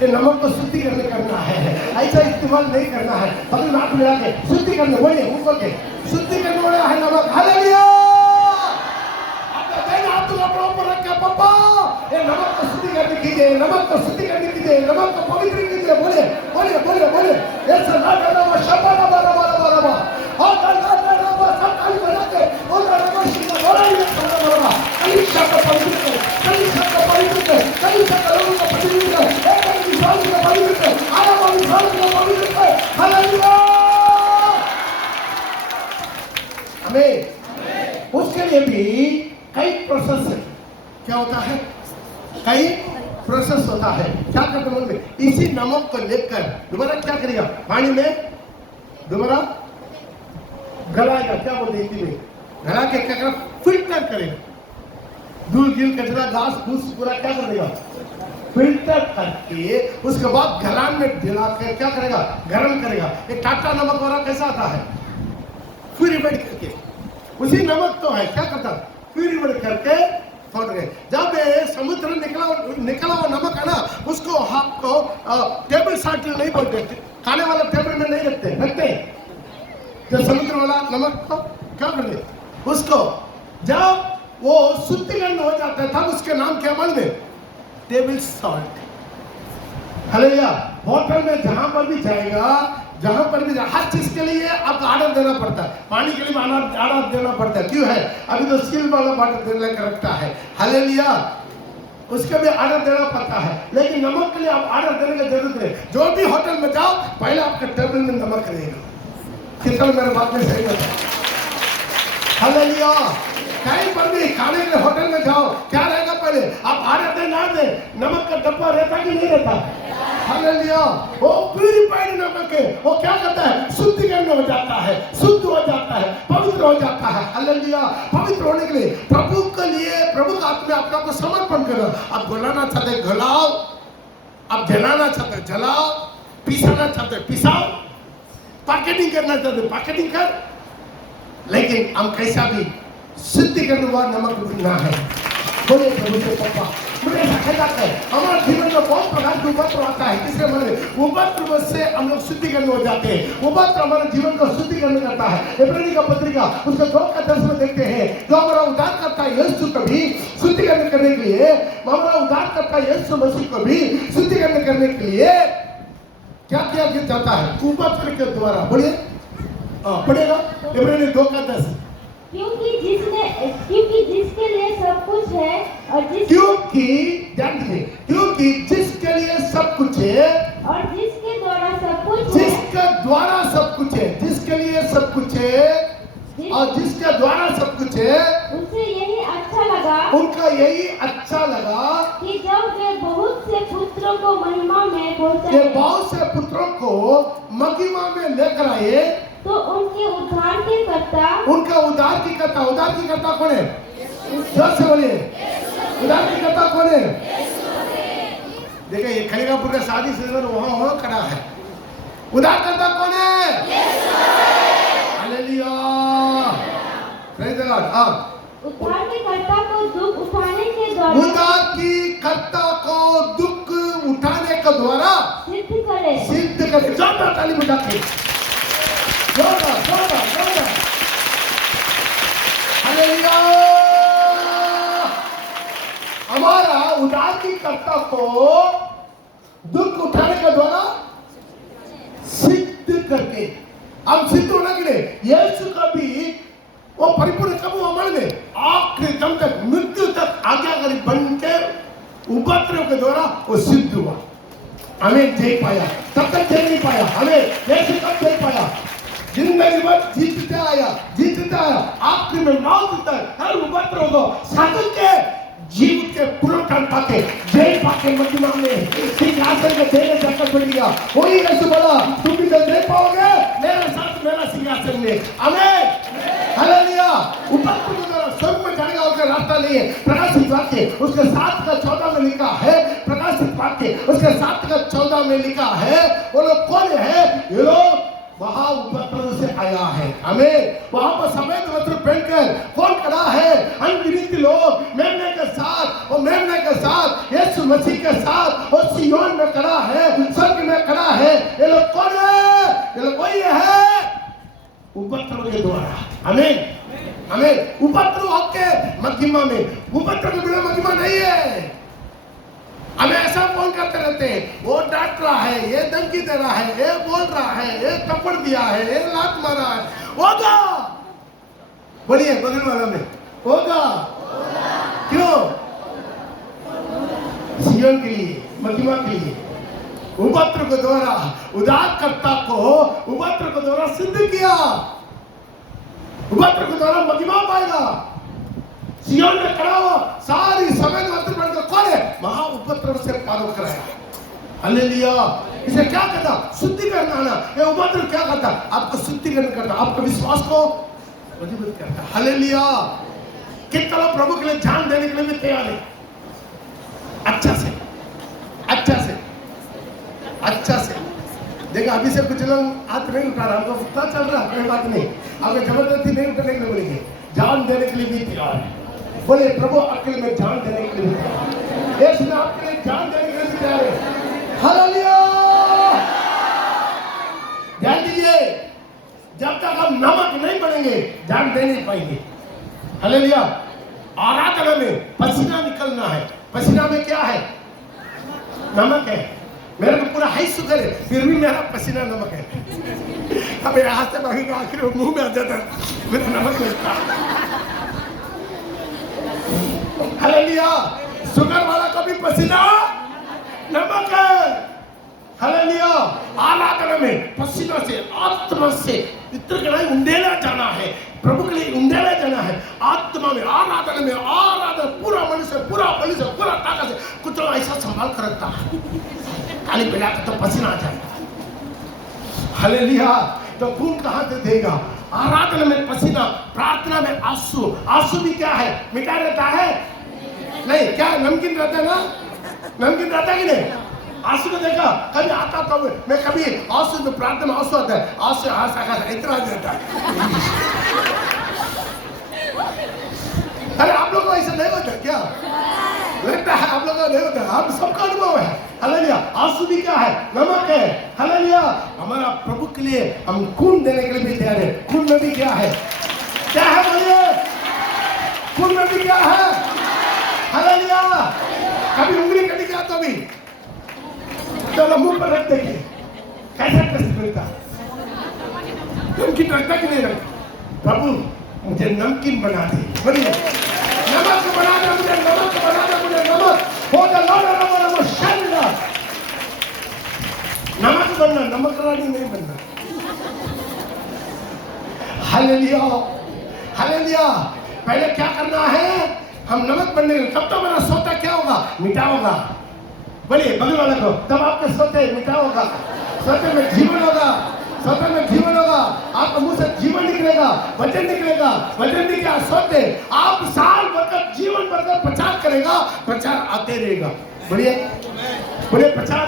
ये नमक को शुद्धिकरण करना है, ऐसा इस्तेमाल नहीं करना है। बगल में हाथ मिला के शुद्धिकरण बोलिए, ऊपर के शुद्धिकरण वाला है नमक। हालेलुया। पापा ये नमक को शुद्धिकरण कीजिए, नमक को शुद्धिकरण कीजिए, नमक को पवित्र कीजिए। बोले ऐसा ना करना। वो शब्द ना और ताली बजा के और कलीसिया को पवित्र कर, कलीसिया को पवित्र कर, कलीसिया के लोगों को पवित्र कर, एक विश्वास को पवित्र कर, आया विश्वास को पवित्र कर। हालेलुया। आमीन। उसके लिए भी कई प्रोसेस है। क्या होता है? कई प्रोसेस होता है। क्या करते मन में? इसी नमक को लेकर दोबारा क्या करेगा? पानी में दोबारा गलाएगा। क्या बोलते हैं हिंदी में? गला के क्या करेगा? फिल्टर करेगा। धूल गिल कचरा घास फूस पूरा क्या कर देगा? फिल्टर करके उसके बाद गलान में डिला कर क्या करेगा, गर्म करेगा। ये टाटा नमक वाला कैसा आता है, प्यूरिफाइड करके, उसी नमक तो है, क्या करता है, प्यूरिफाइड करके छोड़ गए। जब ये समुद्र निकला हुआ नमक है ना, उसको आपको टेबल साल्ट नहीं बोलते, खाने वाला टेबल में नहीं रखते जो समुद्र वाला नमक को क्या करते, उसको जब वो शुद्धिकरण हो जाता है तब उसके नाम क्या मालूम है, टेबल सॉल्ट। हालेलुया। होटल में जहां पर भी जाएगा, जहां पर भी हर चीज के लिए आपको ऑर्डर देना पड़ता है, पानी के लिए ऑर्डर देना पड़ता है, क्यों है, अभी तो स्टील वाला वाटर देने का रखता है। हालेलुया। उसके भी ऑर्डर देना पड़ता है, लेकिन नमक के लिए आप ऑर्डर देने की जरूरत नहीं। जो भी होटल में जाओ पहले आपके टेबल में नमक रहेगा। कितना मेरे बात में सही बताया। हालेलुया। कहीं पर भी खाने के लिए होटल में जाओ, क्या रहेगा, पहले आप ऑर्डर दे ना दे, नमक का डब्बा रहता कि नहीं रहता। हालेलुया। वो प्यूरिफाइड नमक है, वो क्या करता है, शुद्धिकरण हो जाता है, शुद्ध हो जाता है, पवित्र हो जाता है। हालेलुया। पवित्र होने के लिए प्रभु के लिए, प्रभु का हाथ में अपने आप को समर्पण करो। आप गलाना चाहते गलाओ, आप जलाना चाहते जलाओ, पिसाना चाहते पिसाओ, पैकेटिंग करना चाहते पैकेटिंग कर, लेकिन हम कैसा भी शुद्धिकरण हुआ नमक ढूंढना है। बोले प्रभु से पापा, मुझे ऐसा ख्याल आता है हमारे जीवन में बहुत प्रकार के उपद्रव आता है, किसके मन उपद्रव से हम लोग शुद्धिकरण हो जाते हैं। उपद्रव हमारे जीवन को शुद्धिकरण करता है। इब्रानी का पत्रिका उसके 2 का 10 में देखते हैं, जो हमारा उद्धार करता है यीशु को भी शुद्धिकरण करने के लिए, हमारा उद्धार करता है यीशु मसीह को भी शुद्धिकरण करने के लिए क्या किया जाता है, उपद्रव के द्वारा। बोलिए पढ़ेगा इब्रानी 2 का 10। क्योंकि जिसके लिए सब कुछ है और क्योंकि जिसके लिए सब कुछ है और जिसके द्वारा सब कुछ है, जिसके द्वारा सब कुछ है, जिसके लिए सब कुछ है और जिसके द्वारा सब कुछ है, उनसे यही अच्छा लगा, उनका यही अच्छा लगा कि जब वे बहुत से पुत्रों को महिमा में पहुंचाए, बहुत से पुत्रों को महिमा में लेकर आए, तो उनके उद्धार के कर्ता, उनका उद्धार की कर्ता कौन है, जोर से बोलिए, उद्धार की कर्ता कौन है। देखिए ये खलीगापुर का शादी सीजन वहां खड़ा है, उद्धार करता कौन है, हालेलुया, प्रेज द लॉर्ड। उद्धार के कर्ता को दुख उठाने के द्वारा, उद्धार की कर्ता को दुख उठाने के द्वारा सिद्ध करे। जोरदार ताली बजा के, जोरदार। हालेलुया। हमारा उद्धार की कर्ता को दुख उठाने के द्वारा सिद्ध करके, हम सिद्ध होने के लिए यीशु का भी वो परिपूर्ण कब हुआ, हमारे में आखिरी दम तक, मृत्यु तक आज्ञाकारी बन के उपद्रव के द्वारा वो सिद्ध हुआ। हमें जय पाया, तब तक जय नहीं पाया, हमें यीशु कब जय पाया, जिंदगी भर जीतते आया, आखिरी में मौत तक हर उपद्रव को साधन के जीव के पुनरुत्थान पाके, जय पाके महिमा में सिंहासन के देने जाकर बढ़ गया। वही यीशु बोला, तुम भी जब जय पाओगे मेरे साथ मेरा सिंहासन में। आमीन, हालेलुया। उपद्रव के द्वारा स्वर्ग में जाने का उसका रास्ता नहीं है। प्रकाशित वाक्य उसके 7 का 14 में लिखा है, प्रकाशित वाक्य उसके 7 का 14 में लिखा है, वो लोग कौन है, ये लोग वहां उपद्रव से आया है। आमीन। वहां पर सफेद वस्त्र पहनकर कौन खड़ा है, अनगिनत लोग मेमने के साथ, और मेमने के साथ यीशु मसीह के साथ, और सिय्योन में खड़ा है, स्वर्ग में खड़ा है। ये लोग कौन है, ये लोग वही है उपद्रव के द्वारा। आमीन, आमीन। उपद्रव होके महिमा में, उपद्रव के बिना महिमा नहीं है। हमें ऐसा फोन करते रहते हैं, वो डांट रहा है, ये धमकी दे रहा है, ये बोल रहा है, ये थप्पड़ दिया है, ये लात मारा है, होगा। बोलिए बगल वाला में, होगा। क्यों, सिय्योन के लिए, महिमा के लिए। उपद्रव के द्वारा उद्धारकर्ता को उपद्रव के द्वारा सिद्ध किया, उपद्रव के द्वारा महिमा पाएगा। सिय्योन में खड़ा हो, सारी सफेद वस्त्र पहनकर कौन है, महा उपद्रव से पार कराया। हालेलुया। इसे क्या करता, शुद्धिकरण आना। ये उपद्रव क्या करता, आपको शुद्धिकरण करता, आपके विश्वास को मजबूत करता। हालेलुया। कितना प्रभु के लिए जान देने के लिए भी तैयार है, अच्छा से अच्छा से देखो। अभी से कुछ लोग हाथ नहीं उठा रहा, हमको पता चल रहा, कोई बात नहीं। आपको जबरदस्ती नहीं उठाने के लिए बोलेंगे, जान देने के लिए भी तैयार है। बोले प्रभु आपके लिए मैं जान देने के लिए भी तैयार है। यीशु आपके लिए जान देने के लिए भी तैयार है। हालेलुया। ध्यान दीजिए, जब तक हम नमक नहीं बनेंगे जान दे नहीं पाएंगे। हालेलुया। आराधना में पसीना निकलना है। पसीना में क्या है? नमक है। मेरे को पूरा हाई शुगर है, फिर भी मेरा पसीना नमक है। अब यहाँ से भागेगा, आखिर मुंह में आ जाता है, मेरा नमक मिलता। हालेलुया। शुगर वाला का भी पसीना नमक है। हालेलुया। आराधना में पसीना से, आत्मा से इतना उंडेला जाना है, प्रभु के लिए उंडेला जाना है। आत्मा में, आराधना में, आराधना पूरा मनुष्य, पूरा ताकत से कुछ लोग ऐसा संभाल कर रखता है, खाली पिला के तो पसीना आ जाएगा। हालेलुया। तो खून कहाँ से देगा? आराधना में पसीना, प्रार्थना में आंसू। आंसू भी क्या है? मिटा रहता है नहीं, क्या नमकीन रहता है ना? नमकीन रहता है कि नहीं? आंसू को देखा कभी आता तो मैं कभी आंसू तो प्रार्थना में आंसू आता है, आंसू इतना देता है। अरे आप लोगों को ऐसा नहीं होता क्या? लगता है आप लोगों को नहीं होता, हम सबका अनुभव है। हालेलुया। आंसू भी क्या है? नमक है। हालेलुया। हमारा प्रभु के लिए हम खून देने के लिए भी तैयार है। खून में भी क्या है? क्या है बोलिए? खून में भी क्या है? हालेलुया। कभी उंगली कटी गया तो भी चलो मुंह पर रख देंगे, कैसा टेस्ट मिलता? नमकीन रखता कि नहीं रखता? प्रभु मुझे नमकीन बना दे, बोलिए नमक बना दे मुझे, नमक बना दे मुझे, नमक हो द लॉर्ड ऑफ शामिला। नमक बनना, नमक रानी नहीं बनना। हालेलुया। हालेलुया। पहले क्या करना है? हम नमक बनने के लिए, तब तो मेरा सोता क्या होगा? मिटा होगा। बोलिए बगल वाले को, तब आपके सोते मिटा होगा, सोते में जीवन होगा, सोते में जीवन होगा। आपके मुंह से जीवन निकलेगा, वचन निकलेगा, वचन भी क्या? सोते। आप साल भर का जीवन भर का प्रचार करेगा, प्रचार आते रहेगा। बोलिए बोलिए प्रचार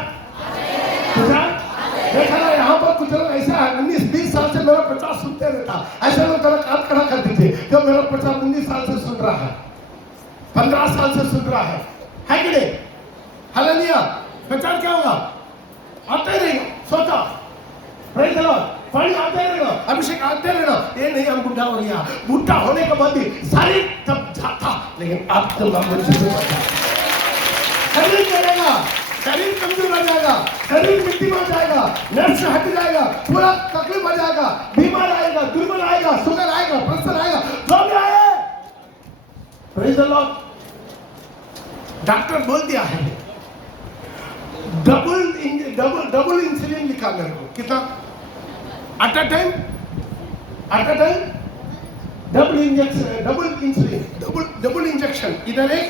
देखा ना, यहाँ पर कुछ लोग ऐसा है 19-20 साल से मेरा प्रचार सुनते रहता। ऐसे लोग थोड़ा काट खड़ा कर दीजिए, जो मेरा प्रचार 19 साल से सुन रहा है, 15 साल से सुन रहा है कि नहीं? हालेलुया। प्रचार क्या होगा? आते रहेगा, सोचा प्रेज़ द लॉर्ड, पानी आते रहेगा, अभिषेक आते रहेगा। ये नहीं हम बुढ़ा हो गया, बुढ़ा होने के बाद भी शरीर तब जाता, लेकिन आप तो शरीर चलेगा, शरीर कमजोर हो जाएगा, शरीर मिट्टी में जाएगा, नर्व से हट जाएगा, पूरा तकलीफ हो जाएगा, बीमार आएगा, दुर्बल आएगा, शुगर आएगा, प्रेशर आएगा, जो भी आए। Praise the Lord. डॉक्टर बोल दिया है डबल इंसुलिन लिखा मेरे को, कितना at a time double injection, इधर एक।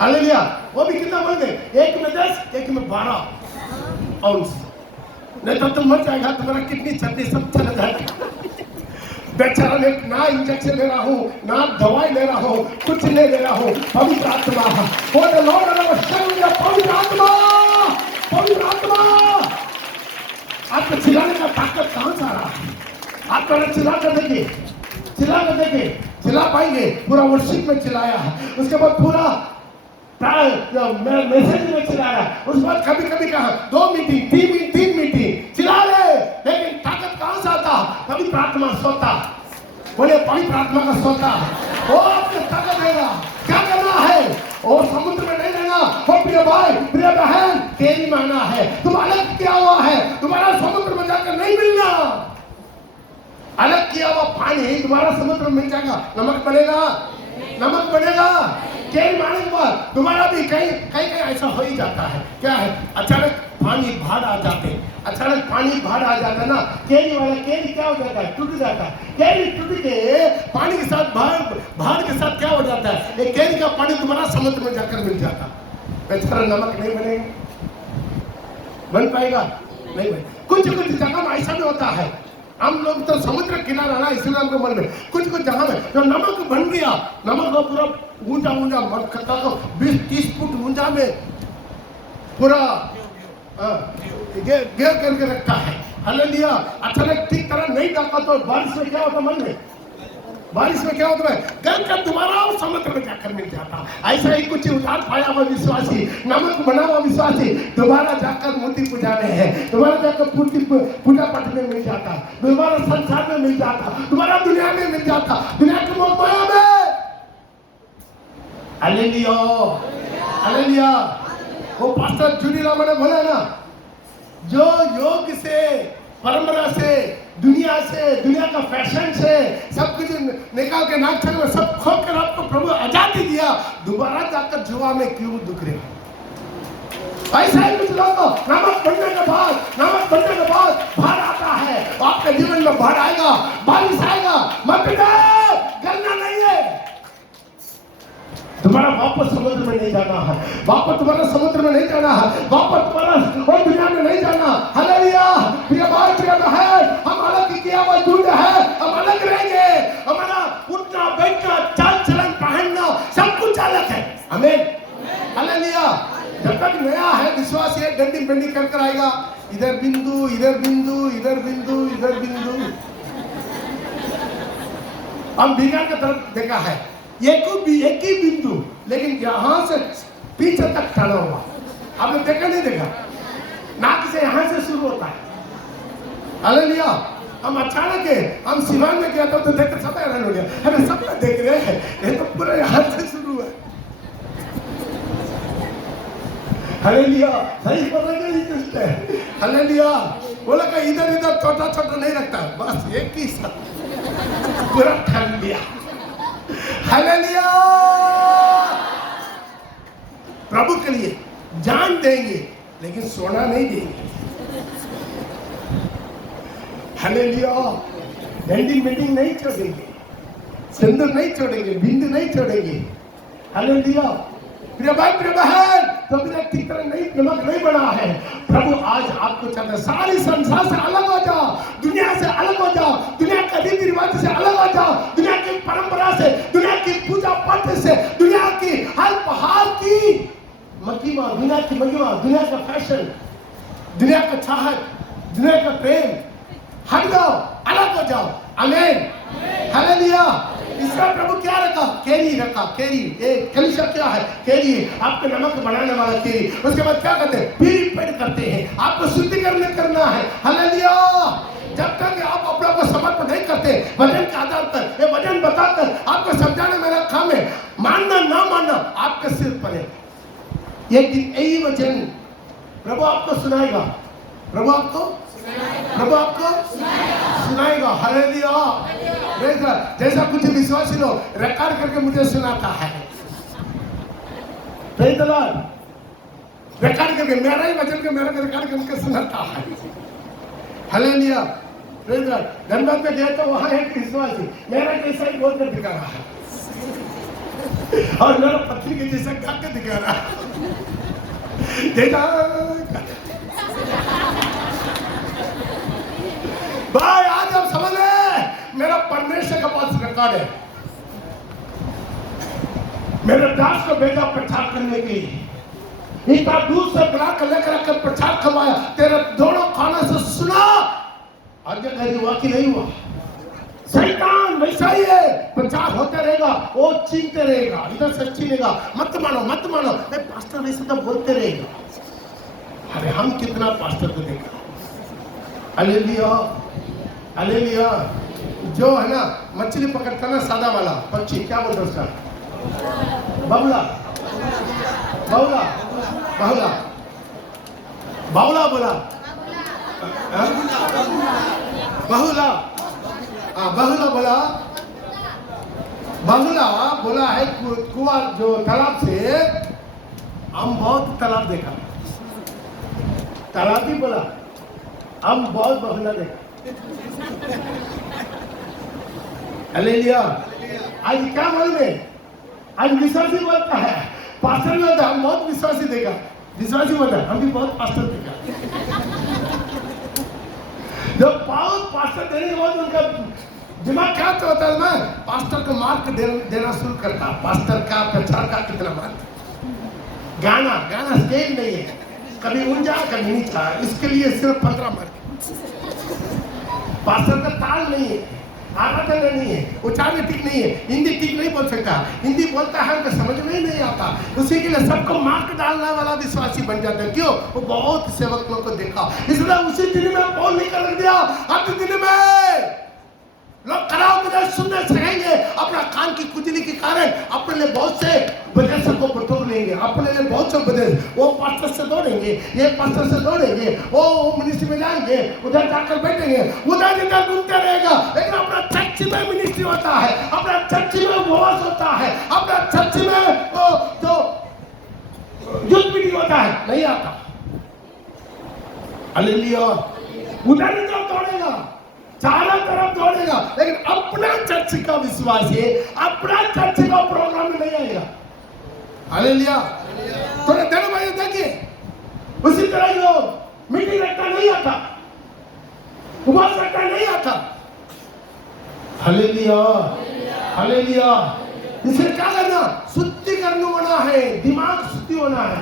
हालेलुया। वो भी कितना बोल दे? एक में 10, एक में 12 आउंस। नहीं तो तुम मर जाएगा, तुम्हारा किडनी चलती सब चला जाएगा। बेचारा मैं ना इंजेक्शन ले रहा हूँ, ना दवाई ले रहा हूँ, कुछ नहीं ले रहा हूँ। पवित्र आत्मा, वो द लॉर्ड ऑफ शामिला, पवित्र आत्मा, पवित्र आत्मा। आपको चिल्लाने का ताकत कहाँ से आ रहा है? आप पहले चिल्ला कर देखिए, चिल्ला पाएंगे। पूरा वर्शिप में चिल्लाया है, उसके बाद पूरा मैसेज में चिल्लाया, उसके बाद कभी कहा 2 मीटिंग, 3 मीटिंग चिल्ला ले, लेकिन ताकत कहाँ से आता? पवित्र आत्मा सोता। बोले पवित्र आत्मा का सोता, वो आपको ताकत देगा। क्या करना है? वो समुद्र में नहीं रहना। वो प्रिय भाई, प्रिय बहन, तेरी माना है, तुम अलग किया हुआ है, तुम्हारा समुद्र में जाकर नहीं मिलना। अलग किया हुआ पानी तुम्हारा समुद्र में मिल जाएगा, नमक बनेगा। केरी मारने के बाद तुम्हारा भी कहीं ऐसा हो ही जाता है। क्या है? अचानक पानी बाढ़ आ जाते, ना, केरी वाला केरी क्या हो जाता है? टूट जाता है। केरी टूट के पानी के साथ बाढ़ के साथ क्या हो जाता है? एक केरी का पानी तुम्हारा समुद्र में जाकर मिल जाता। बेचारा नमक नहीं बनेगा, बन पाएगा? नहीं बने। कुछ जगह में ऐसा भी होता है, हम लोग तो समुद्र किनारा ना, इसलिए हमको मन में कुछ जगह में जो नमक बन गया, नमक का पूरा ऊंचा मत करता तो 20-30 फुट ऊंचा में पूरा घेर करके रखता है। हालेलुया। अचानक ठीक तरह नहीं डाका तो बारिश में क्या होता मन में? बारिश में क्या होता है? गल कर दोबारा समुद्र में जाकर मिल जाता। ऐसा ही कुछ उतार पाया हुआ विश्वासी, नमक बना हुआ विश्वासी दोबारा जाकर मूर्ति पुजाने हैं, दोबारा जाकर मूर्ति पूजा पाठ में मिल जाता, दोबारा संसार में मिल जाता, दोबारा दुनिया में मिल जाता, दुनिया के मोहमाया में। Hallelujah, hallelujah. वो पास्टर जूडी रामा ने बोला ना, जो योग से, परंपरा से, दुनिया से, दुनिया का फैशन से सब कुछ निकाल के नाक छल में सब खो कर आपको प्रभु आजादी दिया, दोबारा जाकर जुआ में क्यों दुख रहे हो? ऐसा ही कुछ लोगों नमक बनने के बाद बाढ़ आता है, आपके जीवन में बाढ़ आएगा, बारिश आएगा, मत डरो, गलना नहीं है। तुम्हारा वापस समुद्र में नहीं जाना है, वापस तुम्हारा समुद्र में नहीं जाना है, वापस तुम्हारा और दुनिया में नहीं जाना। हालेलुया। प्रिय भाई प्रिय बहन, हम अलग किया हुआ दूध है, हम अलग रहेंगे। हमारा उठना बैठना चाल चलन पहनना सब कुछ अलग है। आमीन। हालेलुया। जब तक नया है विश्वास ये डंडी बंडी कर आएगा, इधर बिंदु इधर बिंदु इधर बिंदु इधर बिंदु। हम बिगाड़ की तरफ देखा है, एक ही बिंदु, लेकिन यहां से पीछे तक खड़ा हुआ। आपने देखा नहीं देखा? नाक से यहां से शुरू होता है। हालेलुया। हम अचानक हम सिवान में गया तो देखकर सब हैरान हो गया, अरे सब देख रहे हैं, ये तो पूरा यहां से शुरू है। हालेलुया। सही बोल रहे हैं। हालेलुया। बोला कि इधर इधर छोटा छोटा नहीं रखता, बस एक ही साथ पूरा ठान लिया। हालेलुया। प्रभु के लिए जान देंगे लेकिन सोना नहीं देंगे। हालेलुया। डंडी मीटिंग नहीं छोड़ेंगे, सिंदूर नहीं छोड़ेंगे, बिंदु नहीं छोड़ेंगे। हालेलुया। प्रिय भाई प्रिय बहन, तो मेरा ठीक तरह नहीं नमक नहीं बना है। प्रभु आज आपको चाहता है सारी संसार से अलग हो जाओ, दुनिया से अलग हो जाओ, दुनिया के रीति रिवाज से अलग हो जाओ, दुनिया की परंपरा से, दुनिया की पूजा पाठ से, दुनिया की हर पहाड़ की महिमा, दुनिया की महिमा, दुनिया का फैशन, दुनिया का चाहत, दुनिया का प्रेम, हट जाओ, अलग हो जाओ। आमीन। हालेलुया। इसका प्रभु क्या रखा? केरी रखा। केरी एक कलीसिया क्या है? केरी, आपके नमक बनाने वाला केरी। उसके बाद क्या करते हैं? प्यूरिफाई करते हैं, आपको शुद्धिकरण करना है। हालेलुया। जब तक आप अपने को समर्पण नहीं करते, वजन के आधार पर, ये वजन बताकर आपको समझाने मेरा काम है, मानना ना मानना आपके सिर पर है। एक दिन यही वचन प्रभु आपको सुनाएगा, प्रभु आपको सुनाएगा। हालेलुया। जैसा कुछ विश्वासी लोग रिकॉर्ड करके मुझे सुनाता है, रिकॉर्ड करके मेरा ही वचन के मेरा रिकॉर्ड करके सुनाता है। हालेलुया। धनबाद में गया तो वहां एक विश्वासी मेरा जैसा ही बोल कर दिखा रहा है और मेरा पत्नी के जैसा गा के दिखा रहा है। भाई आज आप समझ ले, मेरा परमेश्वर के पास रिकॉर्ड है। मेरे दास को भेजा प्रचार करने के लिए, इतना दूर से बुला कर लेकर आकर प्रचार करवाया, तेरे दोनों खाने से सुना, और जगह हुआ कि नहीं हुआ? शैतान वैसा ही है, प्रचार होते रहेगा, वो छीनते रहेगा, इधर से छीनेगा, मत मानो मत मानो, नहीं पास्टर वैसे तो बोलते रहेगा। अरे हम कितना पास्टर को देखा। हालेलुया। हालेलुया। जो है ना मछली पकड़ता ना सादा वाला पक्षी, क्या बोलते उसका? बावला। बावला। बावला। बावला बोला। बहुला। बहुला बोला। बहुला बोला है कुआं जो तालाब से, हम बहुत तालाब देखा, तालाब ही बोला, हम बहुत बहुला देखा। हालेलुया। आज क्या मालूम है? आज विश्वासी बोलता है, पास्टर भी होता, हम बहुत विश्वासी देखा, विश्वासी बोलता है, हम भी बहुत पास्टर देखा। जब बहुत पास्टर देने के बाद उनका दिमाग क्या होता है, मैं पास्टर को मार्क देना शुरू करता, पास्टर का प्रचार का कितना मार्क। गाना स्टेज नहीं है, कभी ऊंचा कभी नीचा, इसके लिए सिर्फ 15 मिनट। पास्टर का ताल नहीं है, आराधना नहीं है, उच्चारण ठीक नहीं है, हिंदी ठीक नहीं बोल सकता, हिंदी बोलता है तो समझ में ही नहीं आता, उसी के लिए सबको मार्क डालने वाला विश्वासी बन जाता है। क्यों? वो बहुत सेवक लोग को देखा, इसलिए उसी दिन में पौल निकल दिया। अब दिन में लोग खराब बजाय सुनने सकेंगे, अपना कान की खुजली के कारण अपने लिए बहुत से बदेशों को बटोर लेंगे, अपने लिए बहुत से बदेश, वो पास्टर से दौड़ेंगे, ये पास्टर से दौड़ेंगे, वो मिनिस्ट्री में जाएंगे, उधर जाकर बैठेंगे, उधर इधर घूमते रहेगा। लेकिन अपना चर्च में मिनिस्ट्री होता है, अपना चर्च में उपवास होता है, अपना चर्च में जो युद्ध भी होता है, नहीं आता। हालेलुया। उधर इधर दौड़ेगा, चारों तरफ दौड़ेगा, लेकिन अपना चर्च का विश्वास है, अपना चर्च का प्रोग्राम में नहीं आएगा। हालेलुया। थोड़े देर में देखिए, उसी तरह लोग मीटिंग रखना नहीं आता, उपवास रखना नहीं आता। Hallelujah, hallelujah. इसे क्या करना? शुद्धिकरण होना है, दिमाग शुद्धि होना है,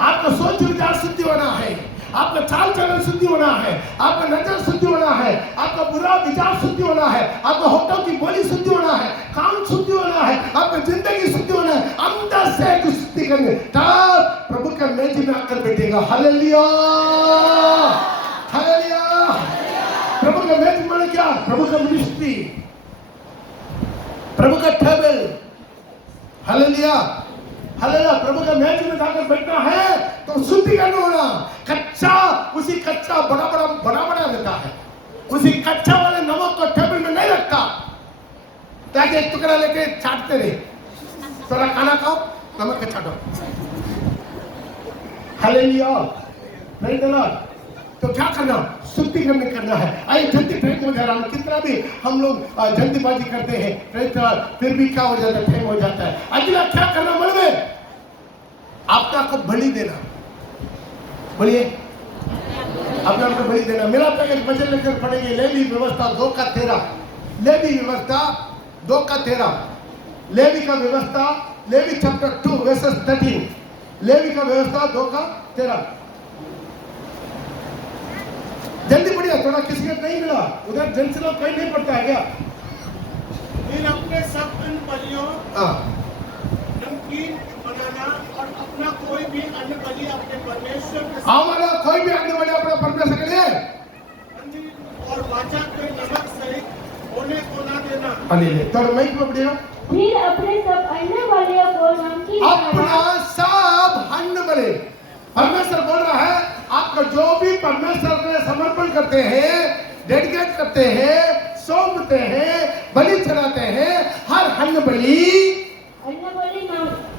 आपका सोच विचार शुद्धि होना है, आपका चाल चलन शुद्धि होना है, आपका नजर शुद्धि होना है, आपका बुरा विचार शुद्धि होना है, आपका होठों की बोली शुद्धि होना है, काम शुद्धि होना है, आपका जिंदगी शुद्धि होना है, अंदर से कुछ शुद्धि करने, तब प्रभु का मेज में आकर बैठेगा। Hallelujah, hallelujah. प्रभु का मेज माने क्या? प्रभु का मिनिस्ट्री, प्रभु का टेबल। Hallelujah, hallelujah. प्रभु का मेज में जाकर बैठना है तो शुद्धिकरण होना। कच्चा, उसी कच्चा बड़ा रहता है, उसी कच्चा वाले नमक को टेबल में नहीं रखता ताकि एक टुकड़ा लेके चाटते रहे, थोड़ा खाना खाओ नमक के चाटो। हालेलुया, नहीं देना तो क्या करना? शुद्धिकरण करना है। आइए जल्दी टाइम हो जा रहा है, कितना भी हम लोग जल्दीबाजी करते हैं, फिर भी क्या हो जाता है? टाइम हो जाता है। अगला क्या करना? मन में अपना को बलि देना। बोलिए, अपना को बलि देना। मेरा तो एक वचन लेकर पढ़ेंगे, लेवी व्यवस्था 2:13, लेवी व्यवस्था 2:13, लेवी का व्यवस्था, लेवी चैप्टर 2 वर्सेस 13, लेवी का व्यवस्था 2:13। जल्दी पढ़िए, थोड़ा किसी को नहीं मिला, उधर जन से लोग कहीं नहीं पढ़ता है क्या? फिर अपने सब अन्न बलियों, नमकीन बनाना और अपना कोई भी अन्न बलि अपने परमेश्वर के हमारा कोई भी अन्न बलि अपने परमेश्वर के लिए मंदिर और वाचा के नमक सहित होने को ना देना। हालेलुया। तो मैं क्यों पढ़िए? फिर अपने सब अन्न बलियों को नमकीन अपना सब अन्न बलि, परमेश्वर बोल रहा है, आपका जो भी परमेश्वर के लिए समर्पण करते हैं, डेडिकेट करते हैं, सौंपते हैं, बलि चढ़ाते हैं, हर अन्न बलि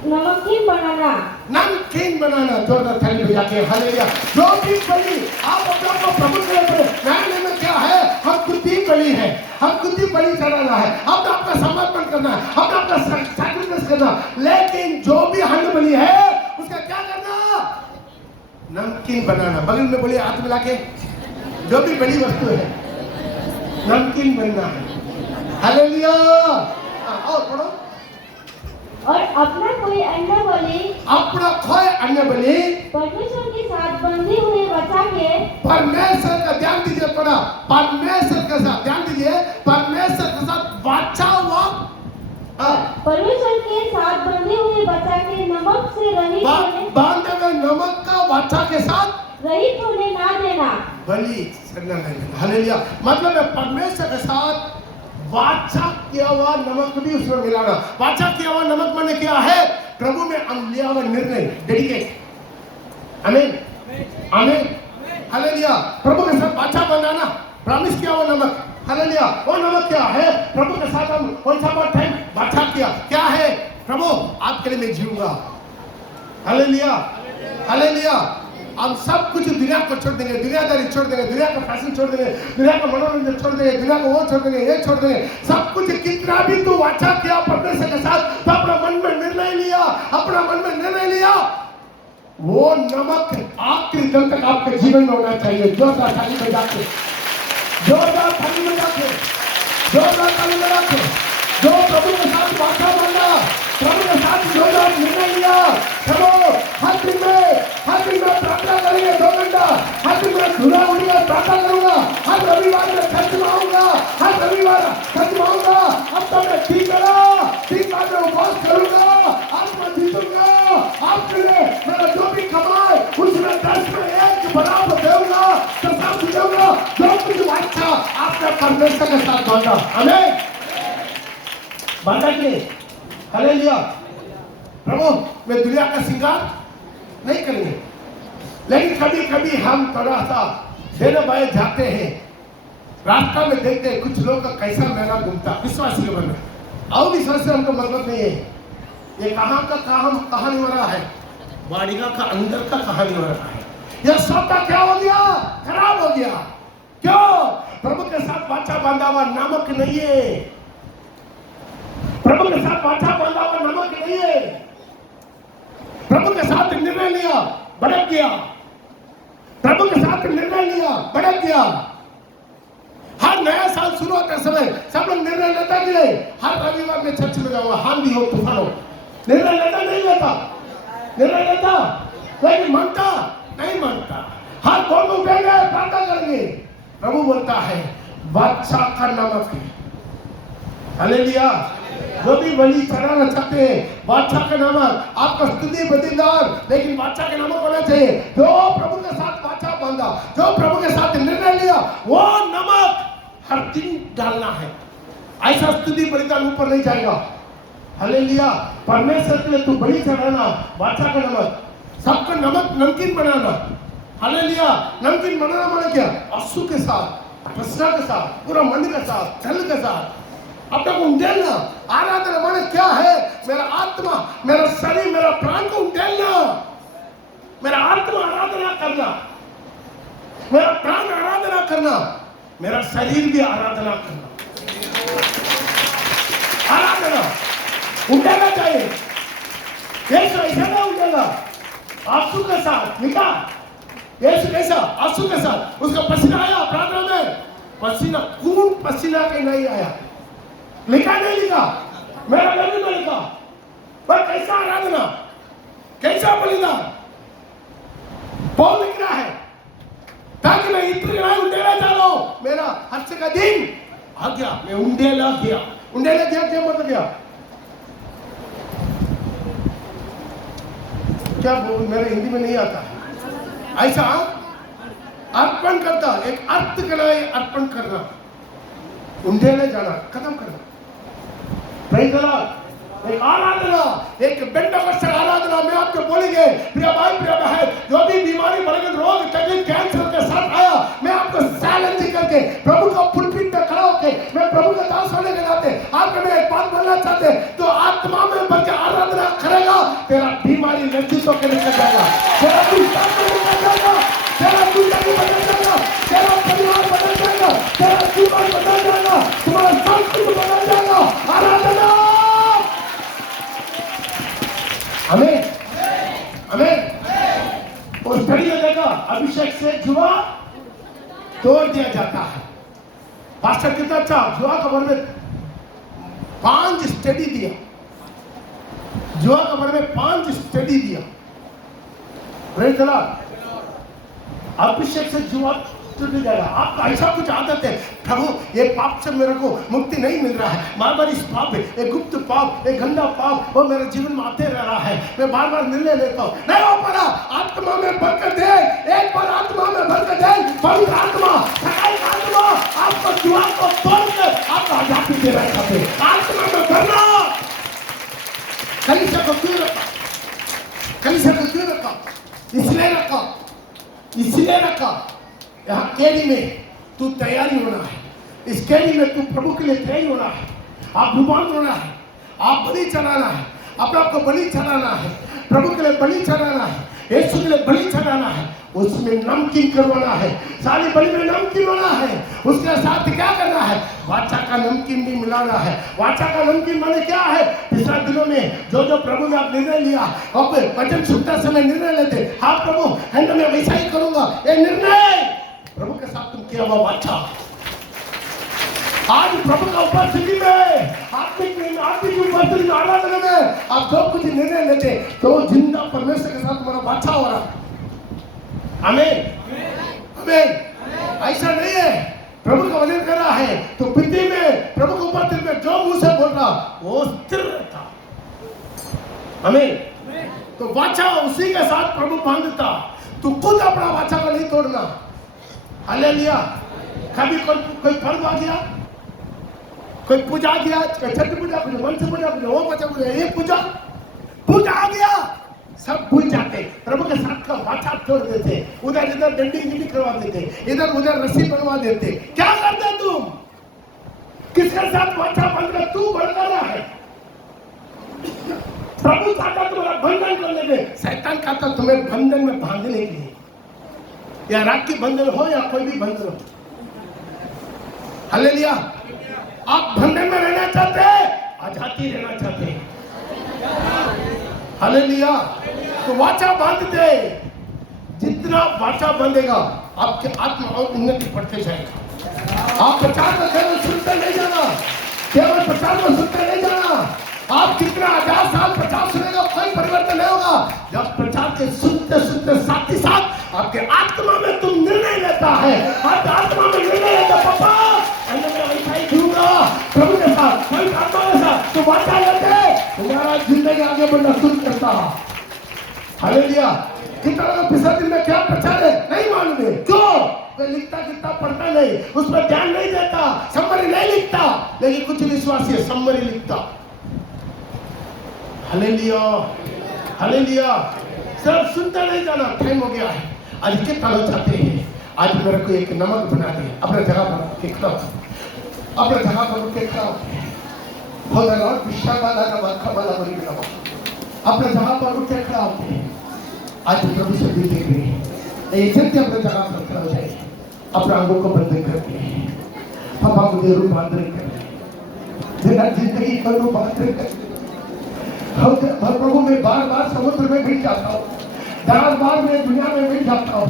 नमकीन बनाना, नमकीन बनाना। जोरदार ताली बजा के हालेलुया। जो भी बलि आप अपना को प्रभु के लिए मांगने में क्या है? हम खुदी बलि है, हम खुदी बलि चढ़ाना है, हम आपका समर्पण करना है, हम आपका सैक्रिफाइस करना। लेकिन जो भी अन्न बलि है उसका क्या करना? नमकीन बनाना। बगल में बोलिए, हाथ मिला के, जो भी बड़ी वस्तु है नमकीन बनना है। हालेलुया। और पढ़ो, और अपना कोई अन्न बलि, अपना कोई अन्न बलि परमेश्वर के साथ बंधी हुई वचा के, परमेश्वर का ध्यान दीजिए, थोड़ा परमेश्वर के साथ ध्यान दीजिए, परमेश्वर के साथ वाचा हुआ, परमेश्वर के साथ बंधी हुई वचा के नमक से रहित होने, बांधे हुए नमक का वाचा के साथ रहित होने ना देना, बलि करना नहीं। हालेलुया। मतलब परमेश्वर के साथ वाचा किया हुआ नमक भी उसमें मिलाना। वाचा किया हुआ नमक माने क्या है? प्रभु में हम लिया हुआ निर्णय, डेडिकेट। आमीन, आमीन, हालेलुया। प्रभु के साथ वाचा बनाना, प्रॉमिस किया हुआ नमक। हालेलुया। वो नमक क्या है? प्रभु के साथ हम कौन सा टाइम वाचा किया, क्या है? प्रभु आपके लिए मैं जीऊंगा। Hallelujah, hallelujah. हम सब कुछ दुनिया को छोड़ देंगे, दुनियादारी छोड़ देंगे, दुनिया का फैशन छोड़ देंगे, दुनिया का मनोरंजन छोड़ देंगे, दुनिया को वो छोड़ देंगे, ये छोड़ देंगे, सब कुछ। कितना भी तू वाचा किया परमेश्वर के साथ, तो अपना मन में निर्णय लिया, अपना मन में निर्णय लिया, वो नमक आखिरी दम तक आपके जीवन में होना चाहिए। जोरदार ताली बजा के, जोरदार ताली बजा के, जोरदार ताली बजा के। जो प्रभु के साथ वाचा बना, प्रभु के साथ जो निर्णय लिया, प्रभु हर दिन में प्रार्थना करेंगे, बराबर देऊंगा, तथा सुनेगा, जो कुछ वाचा आपने परमेश्वर के साथ बांधा। आमीन। बांधा कि नहीं? हालेलुया। प्रभु वे दुनिया का श्रृंगार नहीं करेंगे, लेकिन कभी कभी हम थोड़ा सा देने बाएं जाते हैं, रास्ता में देखते हैं कुछ लोग का कैसा मेला घूमता विश्वासी के मन में। अविश्वासी हमको मतलब नहीं है, ये कहाँ का कहानी हो रहा है, बाड़ीगा का अंदर का कहानी हो रहा है। यह सबका क्या हो गया? खराब हो गया। क्यों? प्रभु के साथ वाचा बांधा हुआ नमक नहीं है। प्रभु के साथ वाचा बांधा हुआ नमक नहीं है। प्रभु के साथ निर्णय लिया, भड़क गया। प्रभु के साथ निर्णय लिया, भड़क गया। हर नया साल शुरू होते समय सब लोग निर्णय लेता कि नहीं? हर रविवार में चर्च में जाऊंगा, आंधी हो तूफान हो, निर्णय लेता नहीं लेता? निर्णय लेता, लेकिन मानता नहीं मानता। हर कौन उठेंगे, प्रार्थना करेंगे। प्रभु बोलता है बादशाह का नमक है। हालेलुया। जो भी बलि चढ़ाना चाहते हैं, बादशाह का नमक, आपका स्तुति बलिदान, लेकिन बादशाह का नमक होना चाहिए। जो प्रभु के साथ बादशाह बांधा, जो प्रभु के साथ निर्णय लिया, वो नमक हर दिन डालना है। ऐसा स्तुति बलिदान ऊपर नहीं जाएगा। हालेलुया। परमेश्वर के लिए तू बलि चढ़ाना, बादशाह का नमक, सबका नमक नमकीन बनाना। हालेलुया। नमकीन बनाना माने क्या? आंसू के साथ, प्रश्न के साथ, पूरा मन के साथ, जल के साथ अपने को उंडेलना। आराधना माने क्या है? मेरा आत्मा, मेरा शरीर, मेरा प्राण को उंडेलना। मेरा आत्मा आराधना करना, मेरा प्राण आराधना करना, मेरा शरीर भी आराधना करना। आराधना उंडेलना चाहिए। यीशु ऐसा ना उंडेला, आंसू के साथ निका। यीशु कैसा? आंसू के साथ। उसका पसीना आया प्रार्थना में, पसीना खून पसीना के नहीं आया। लिखा नहीं लिखा, मेरा नबी में लिखा। पर कैसा आराधना, कैसा बलिदान पौल लिख रहा है, ताकि मैं इतना उंडेला जा रहा हूं। मेरा हर्ष का दिन आ गया, मैं उंडेला गया। उंडेला गया क्या मतलब गया? क्या बोल, मेरे हिंदी में नहीं आता है। ऐसा अर्पण करता, एक अर्थ करना है, अर्पण करना, उंडेले जाना, खत्म करना। Praise the Lord. एक आराधना, एक बेंटोकोस्ट आराधना में आपको बोलेंगे, प्रिय भाई प्रिय बहन, जो भी बीमारी बढ़ेगी, रोग तकलीफ कैंसर के साथ आया, मैं आपको चैलेंज करके प्रभु का पुलपिट में खड़ा होकर मैं प्रभु का दास होने के नाते आपको मैं एक बात बोलना चाहते, तो आत्मा में बढ़ के आराधना करेगा, तेरा बीमारी नजदीक होकर निकल जाएगा, तेरा दुष्टांत निकल जाएगा, तेरा जिंदगी बदल जाएगा, तेरा परिवार बदल जाएगा, तेरा जीवन बदल जाएगा, तुम्हारा संस्कृति बदल जाएगा। आराधना। आमीन। आमीन। और स्टडी में देखा, अभिषेक से जुआ तोड़ दिया जाता है। पास्टर कितना अच्छा जुआ के बारे में 5 स्टडी दिया, जुआ के बारे में 5 स्टडी दिया। Praise the Lord. अभिषेक से जुआ टूट जाएगा। आपका ऐसा कुछ आदत है, प्रभु ये पाप से मेरे को मुक्ति नहीं मिल रहा है, बार बार इस पाप है, एक गुप्त पाप, एक गंदा पाप वो मेरे जीवन में आते रह रहा है, मैं बार बार निर्णय लेता हूँ, नहीं हो पा रहा। आत्मा में बरकत दे, एक बार आत्मा में बरकत दे, पवित्र आत्मा, सहायक आत्मा आपको जुआ को तोड़ के आपको आजादी दे रहा है। आत्मा में भरना। कलीसिया को क्यों रखा? कलीसिया को क्यों रखा? इसलिए रखा, इसलिए रखा। यहाँ केरी में तू तैयारी होना है, इस केरी में तू प्रभु के लिए तैयारी होना है, आप भगवान होना है, आप बलि चढ़ाना है, अपने आप को बलि चढ़ाना है, प्रभु के लिए बलि चढ़ाना है, यीशु के लिए बलि चढ़ाना है, उसमें नमकीन करवाना है, सारी बलि में नमकीन होना है, उसके साथ क्या करना है? वाचा का नमकीन भी मिलाना है। वाचा का नमकीन माने क्या है? पिछले दिनों में जो प्रभु ने आप निर्णय लिया, आप वचन सुनते समय निर्णय लेते, हाँ प्रभु है ना, मैं वैसा ही करूंगा, ये निर्णय प्रभु के साथ तुम किया हुआ वाचा आज प्रभु का उपस्थिति में, आत्मिक उपस्थिति में, आराधना में आप जो कुछ निर्णय लेते, तो जिंदा परमेश्वर के साथ तुम्हारा वाचा हो रहा। आमीन। आमीन। ऐसा नहीं है, प्रभु का वचन कर रहा है तो पृथ्वी में प्रभु के उपस्थिति में जो मुंह से बोल रहा वो स्थिर रहता। आमीन। तो वाचा उसी के साथ प्रभु बांधता, तू खुद अपना वाचा को नहीं तोड़ना। हालेलुया। कभी कोई पर्व आ गया, कोई पूजा आ गया, छठ पूजा, वंश पूजा, वो पूजा, ये पूजा आ गया, सब भूल जाते, प्रभु के साथ का वाचा तोड़ देते, उधर इधर डंडी गिंडी करवा देते, इधर उधर रस्सी बनवा देते। क्या करते तुम? किसके साथ वाचा बनकर तू बढ़ रहा है? प्रभु चाहता तुम्हारा बंधन करने में, शैतान कहता तुम्हें बंधन में बांधने के लिए, या राखी बंधन हो या कोई भी बंधन हो। हालेलुया। आप बंधन में रहना चाहते हैं, आजादी रहना चाहते हैं। हालेलुया। तो वाचा बांध दे। जितना वाचा बांधेगा आपके आत्मा और उन्नति बढ़ते जाएगा। आप प्रचार में केवल सुनते नहीं जाना, केवल प्रचार में सुनते नहीं जाना। आप कितना 1000 साल 50 सुनेगा, कोई परिवर्तन नहीं होगा। जब प्रचार के सुनते सुनते साथ ही साथ आपके आत्मा में तुम निर्णय लेता है, आपके आत्मा में निर्णय लेता, पापा मैं ऐसा ही दूंगा प्रभु के साथ, कल आत्मा के साथ, तो वाचा लेते तुम्हारा जिंदगी आगे बढ़ना शुरू करता है। हालेलुया। कितना पिछले दिन में क्या प्रचार है नहीं मालूम है, क्यों? मैं लिखता कितना पढ़ता नहीं, उस पर ध्यान नहीं देता, समरी नहीं लिखता। लेकिन कुछ विश्वासी है समरी लिखता। हालेलुया। हालेलुया। सिर्फ सुनते नहीं जाना, टाइम हो गया है। आज कितना लोग चाहते हैं आज मेरे को एक नमक बना दे, अपने जगह पर के खड़ा, अपने जगह पर के खड़ा हो जाएगा। विशाल वाला का वाखा वाला बड़ी नमक अपने जगह पर उठ के खड़ा होते हैं। आज प्रभु से भी देख रहे हैं, ये जल्दी अपने जगह पर खड़ा हो जाए, अपने आंखों को बंद करके पापा मुझे रूपांतरित कर, मेरा जिंदगी को रूपांतरित कर। प्रभु में बार बार समुद्र में भिड़ जाता हूँ, बार बार मैं दुनिया में भिड़ जाता हूँ,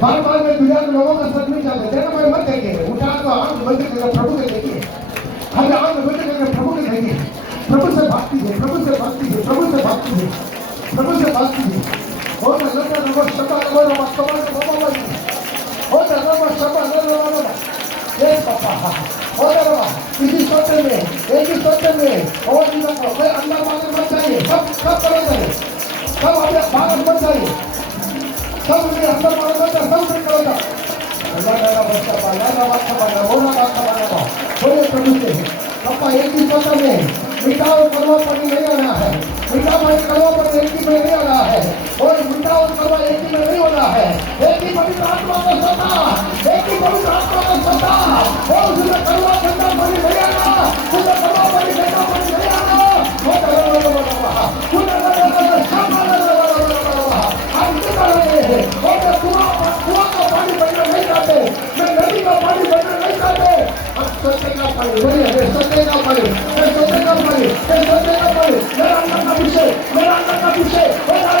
बार बार मैं दुनिया के लोगों का साथ मिल जाता हूँ। जरा मैं मत देखे, उठा तो आंख बंद करके प्रभु के देखिए, हम आंख बंद करके प्रभु के देखिए। प्रभु से भक्ति दे, प्रभु से भक्ति दे, प्रभु से भक्ति दे, प्रभु से भक्ति दे। और मैं लगता है वो शब्द वो ना कमाल से बाबा वाली, और ना वो शब्द ना ना ये पापा, और ना इसी सोचने में, एक ही सोचने में, और इधर कोई अंदर वाले मत चाहिए, सब करो जाए, सब अपने बाहर मत चाहिए, सब उन्हें अंदर वाले मत चाहिए, सब करो जाए। अल्लाह का बच्चा पाला, ना बात पाला, वो ना बात पाला, बोले प्रभु से, पापा एक ही सोचने में, मिटाओ करवा पड़ी नहीं होना है, मिटाओ करवा पड़ी एक ही में नहीं होना है, और मिटाओ करवा एक ही में नहीं होना है। एक ही पवित्र आत्मा का सत्ता, एक ही पवित्र आत्मा का सत्ता, और उसमें करवा ठंडा पड़ी नहीं आना, उसमें करवा पड़ी ठंडा पड़ी नहीं आना। वो करवा हम कितना रहे हैं, और मैं कुआं का पानी बनना नहीं चाहते, मैं नदी का पानी बनना नहीं चाहते। हम सोचेगा पानी बढ़िया, सोचेगा पानी, सोचेगा पानी, सोचेगा पानी, मेरा अंदर का विषय, मेरा अंदर का विषय, मेरा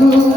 बहुत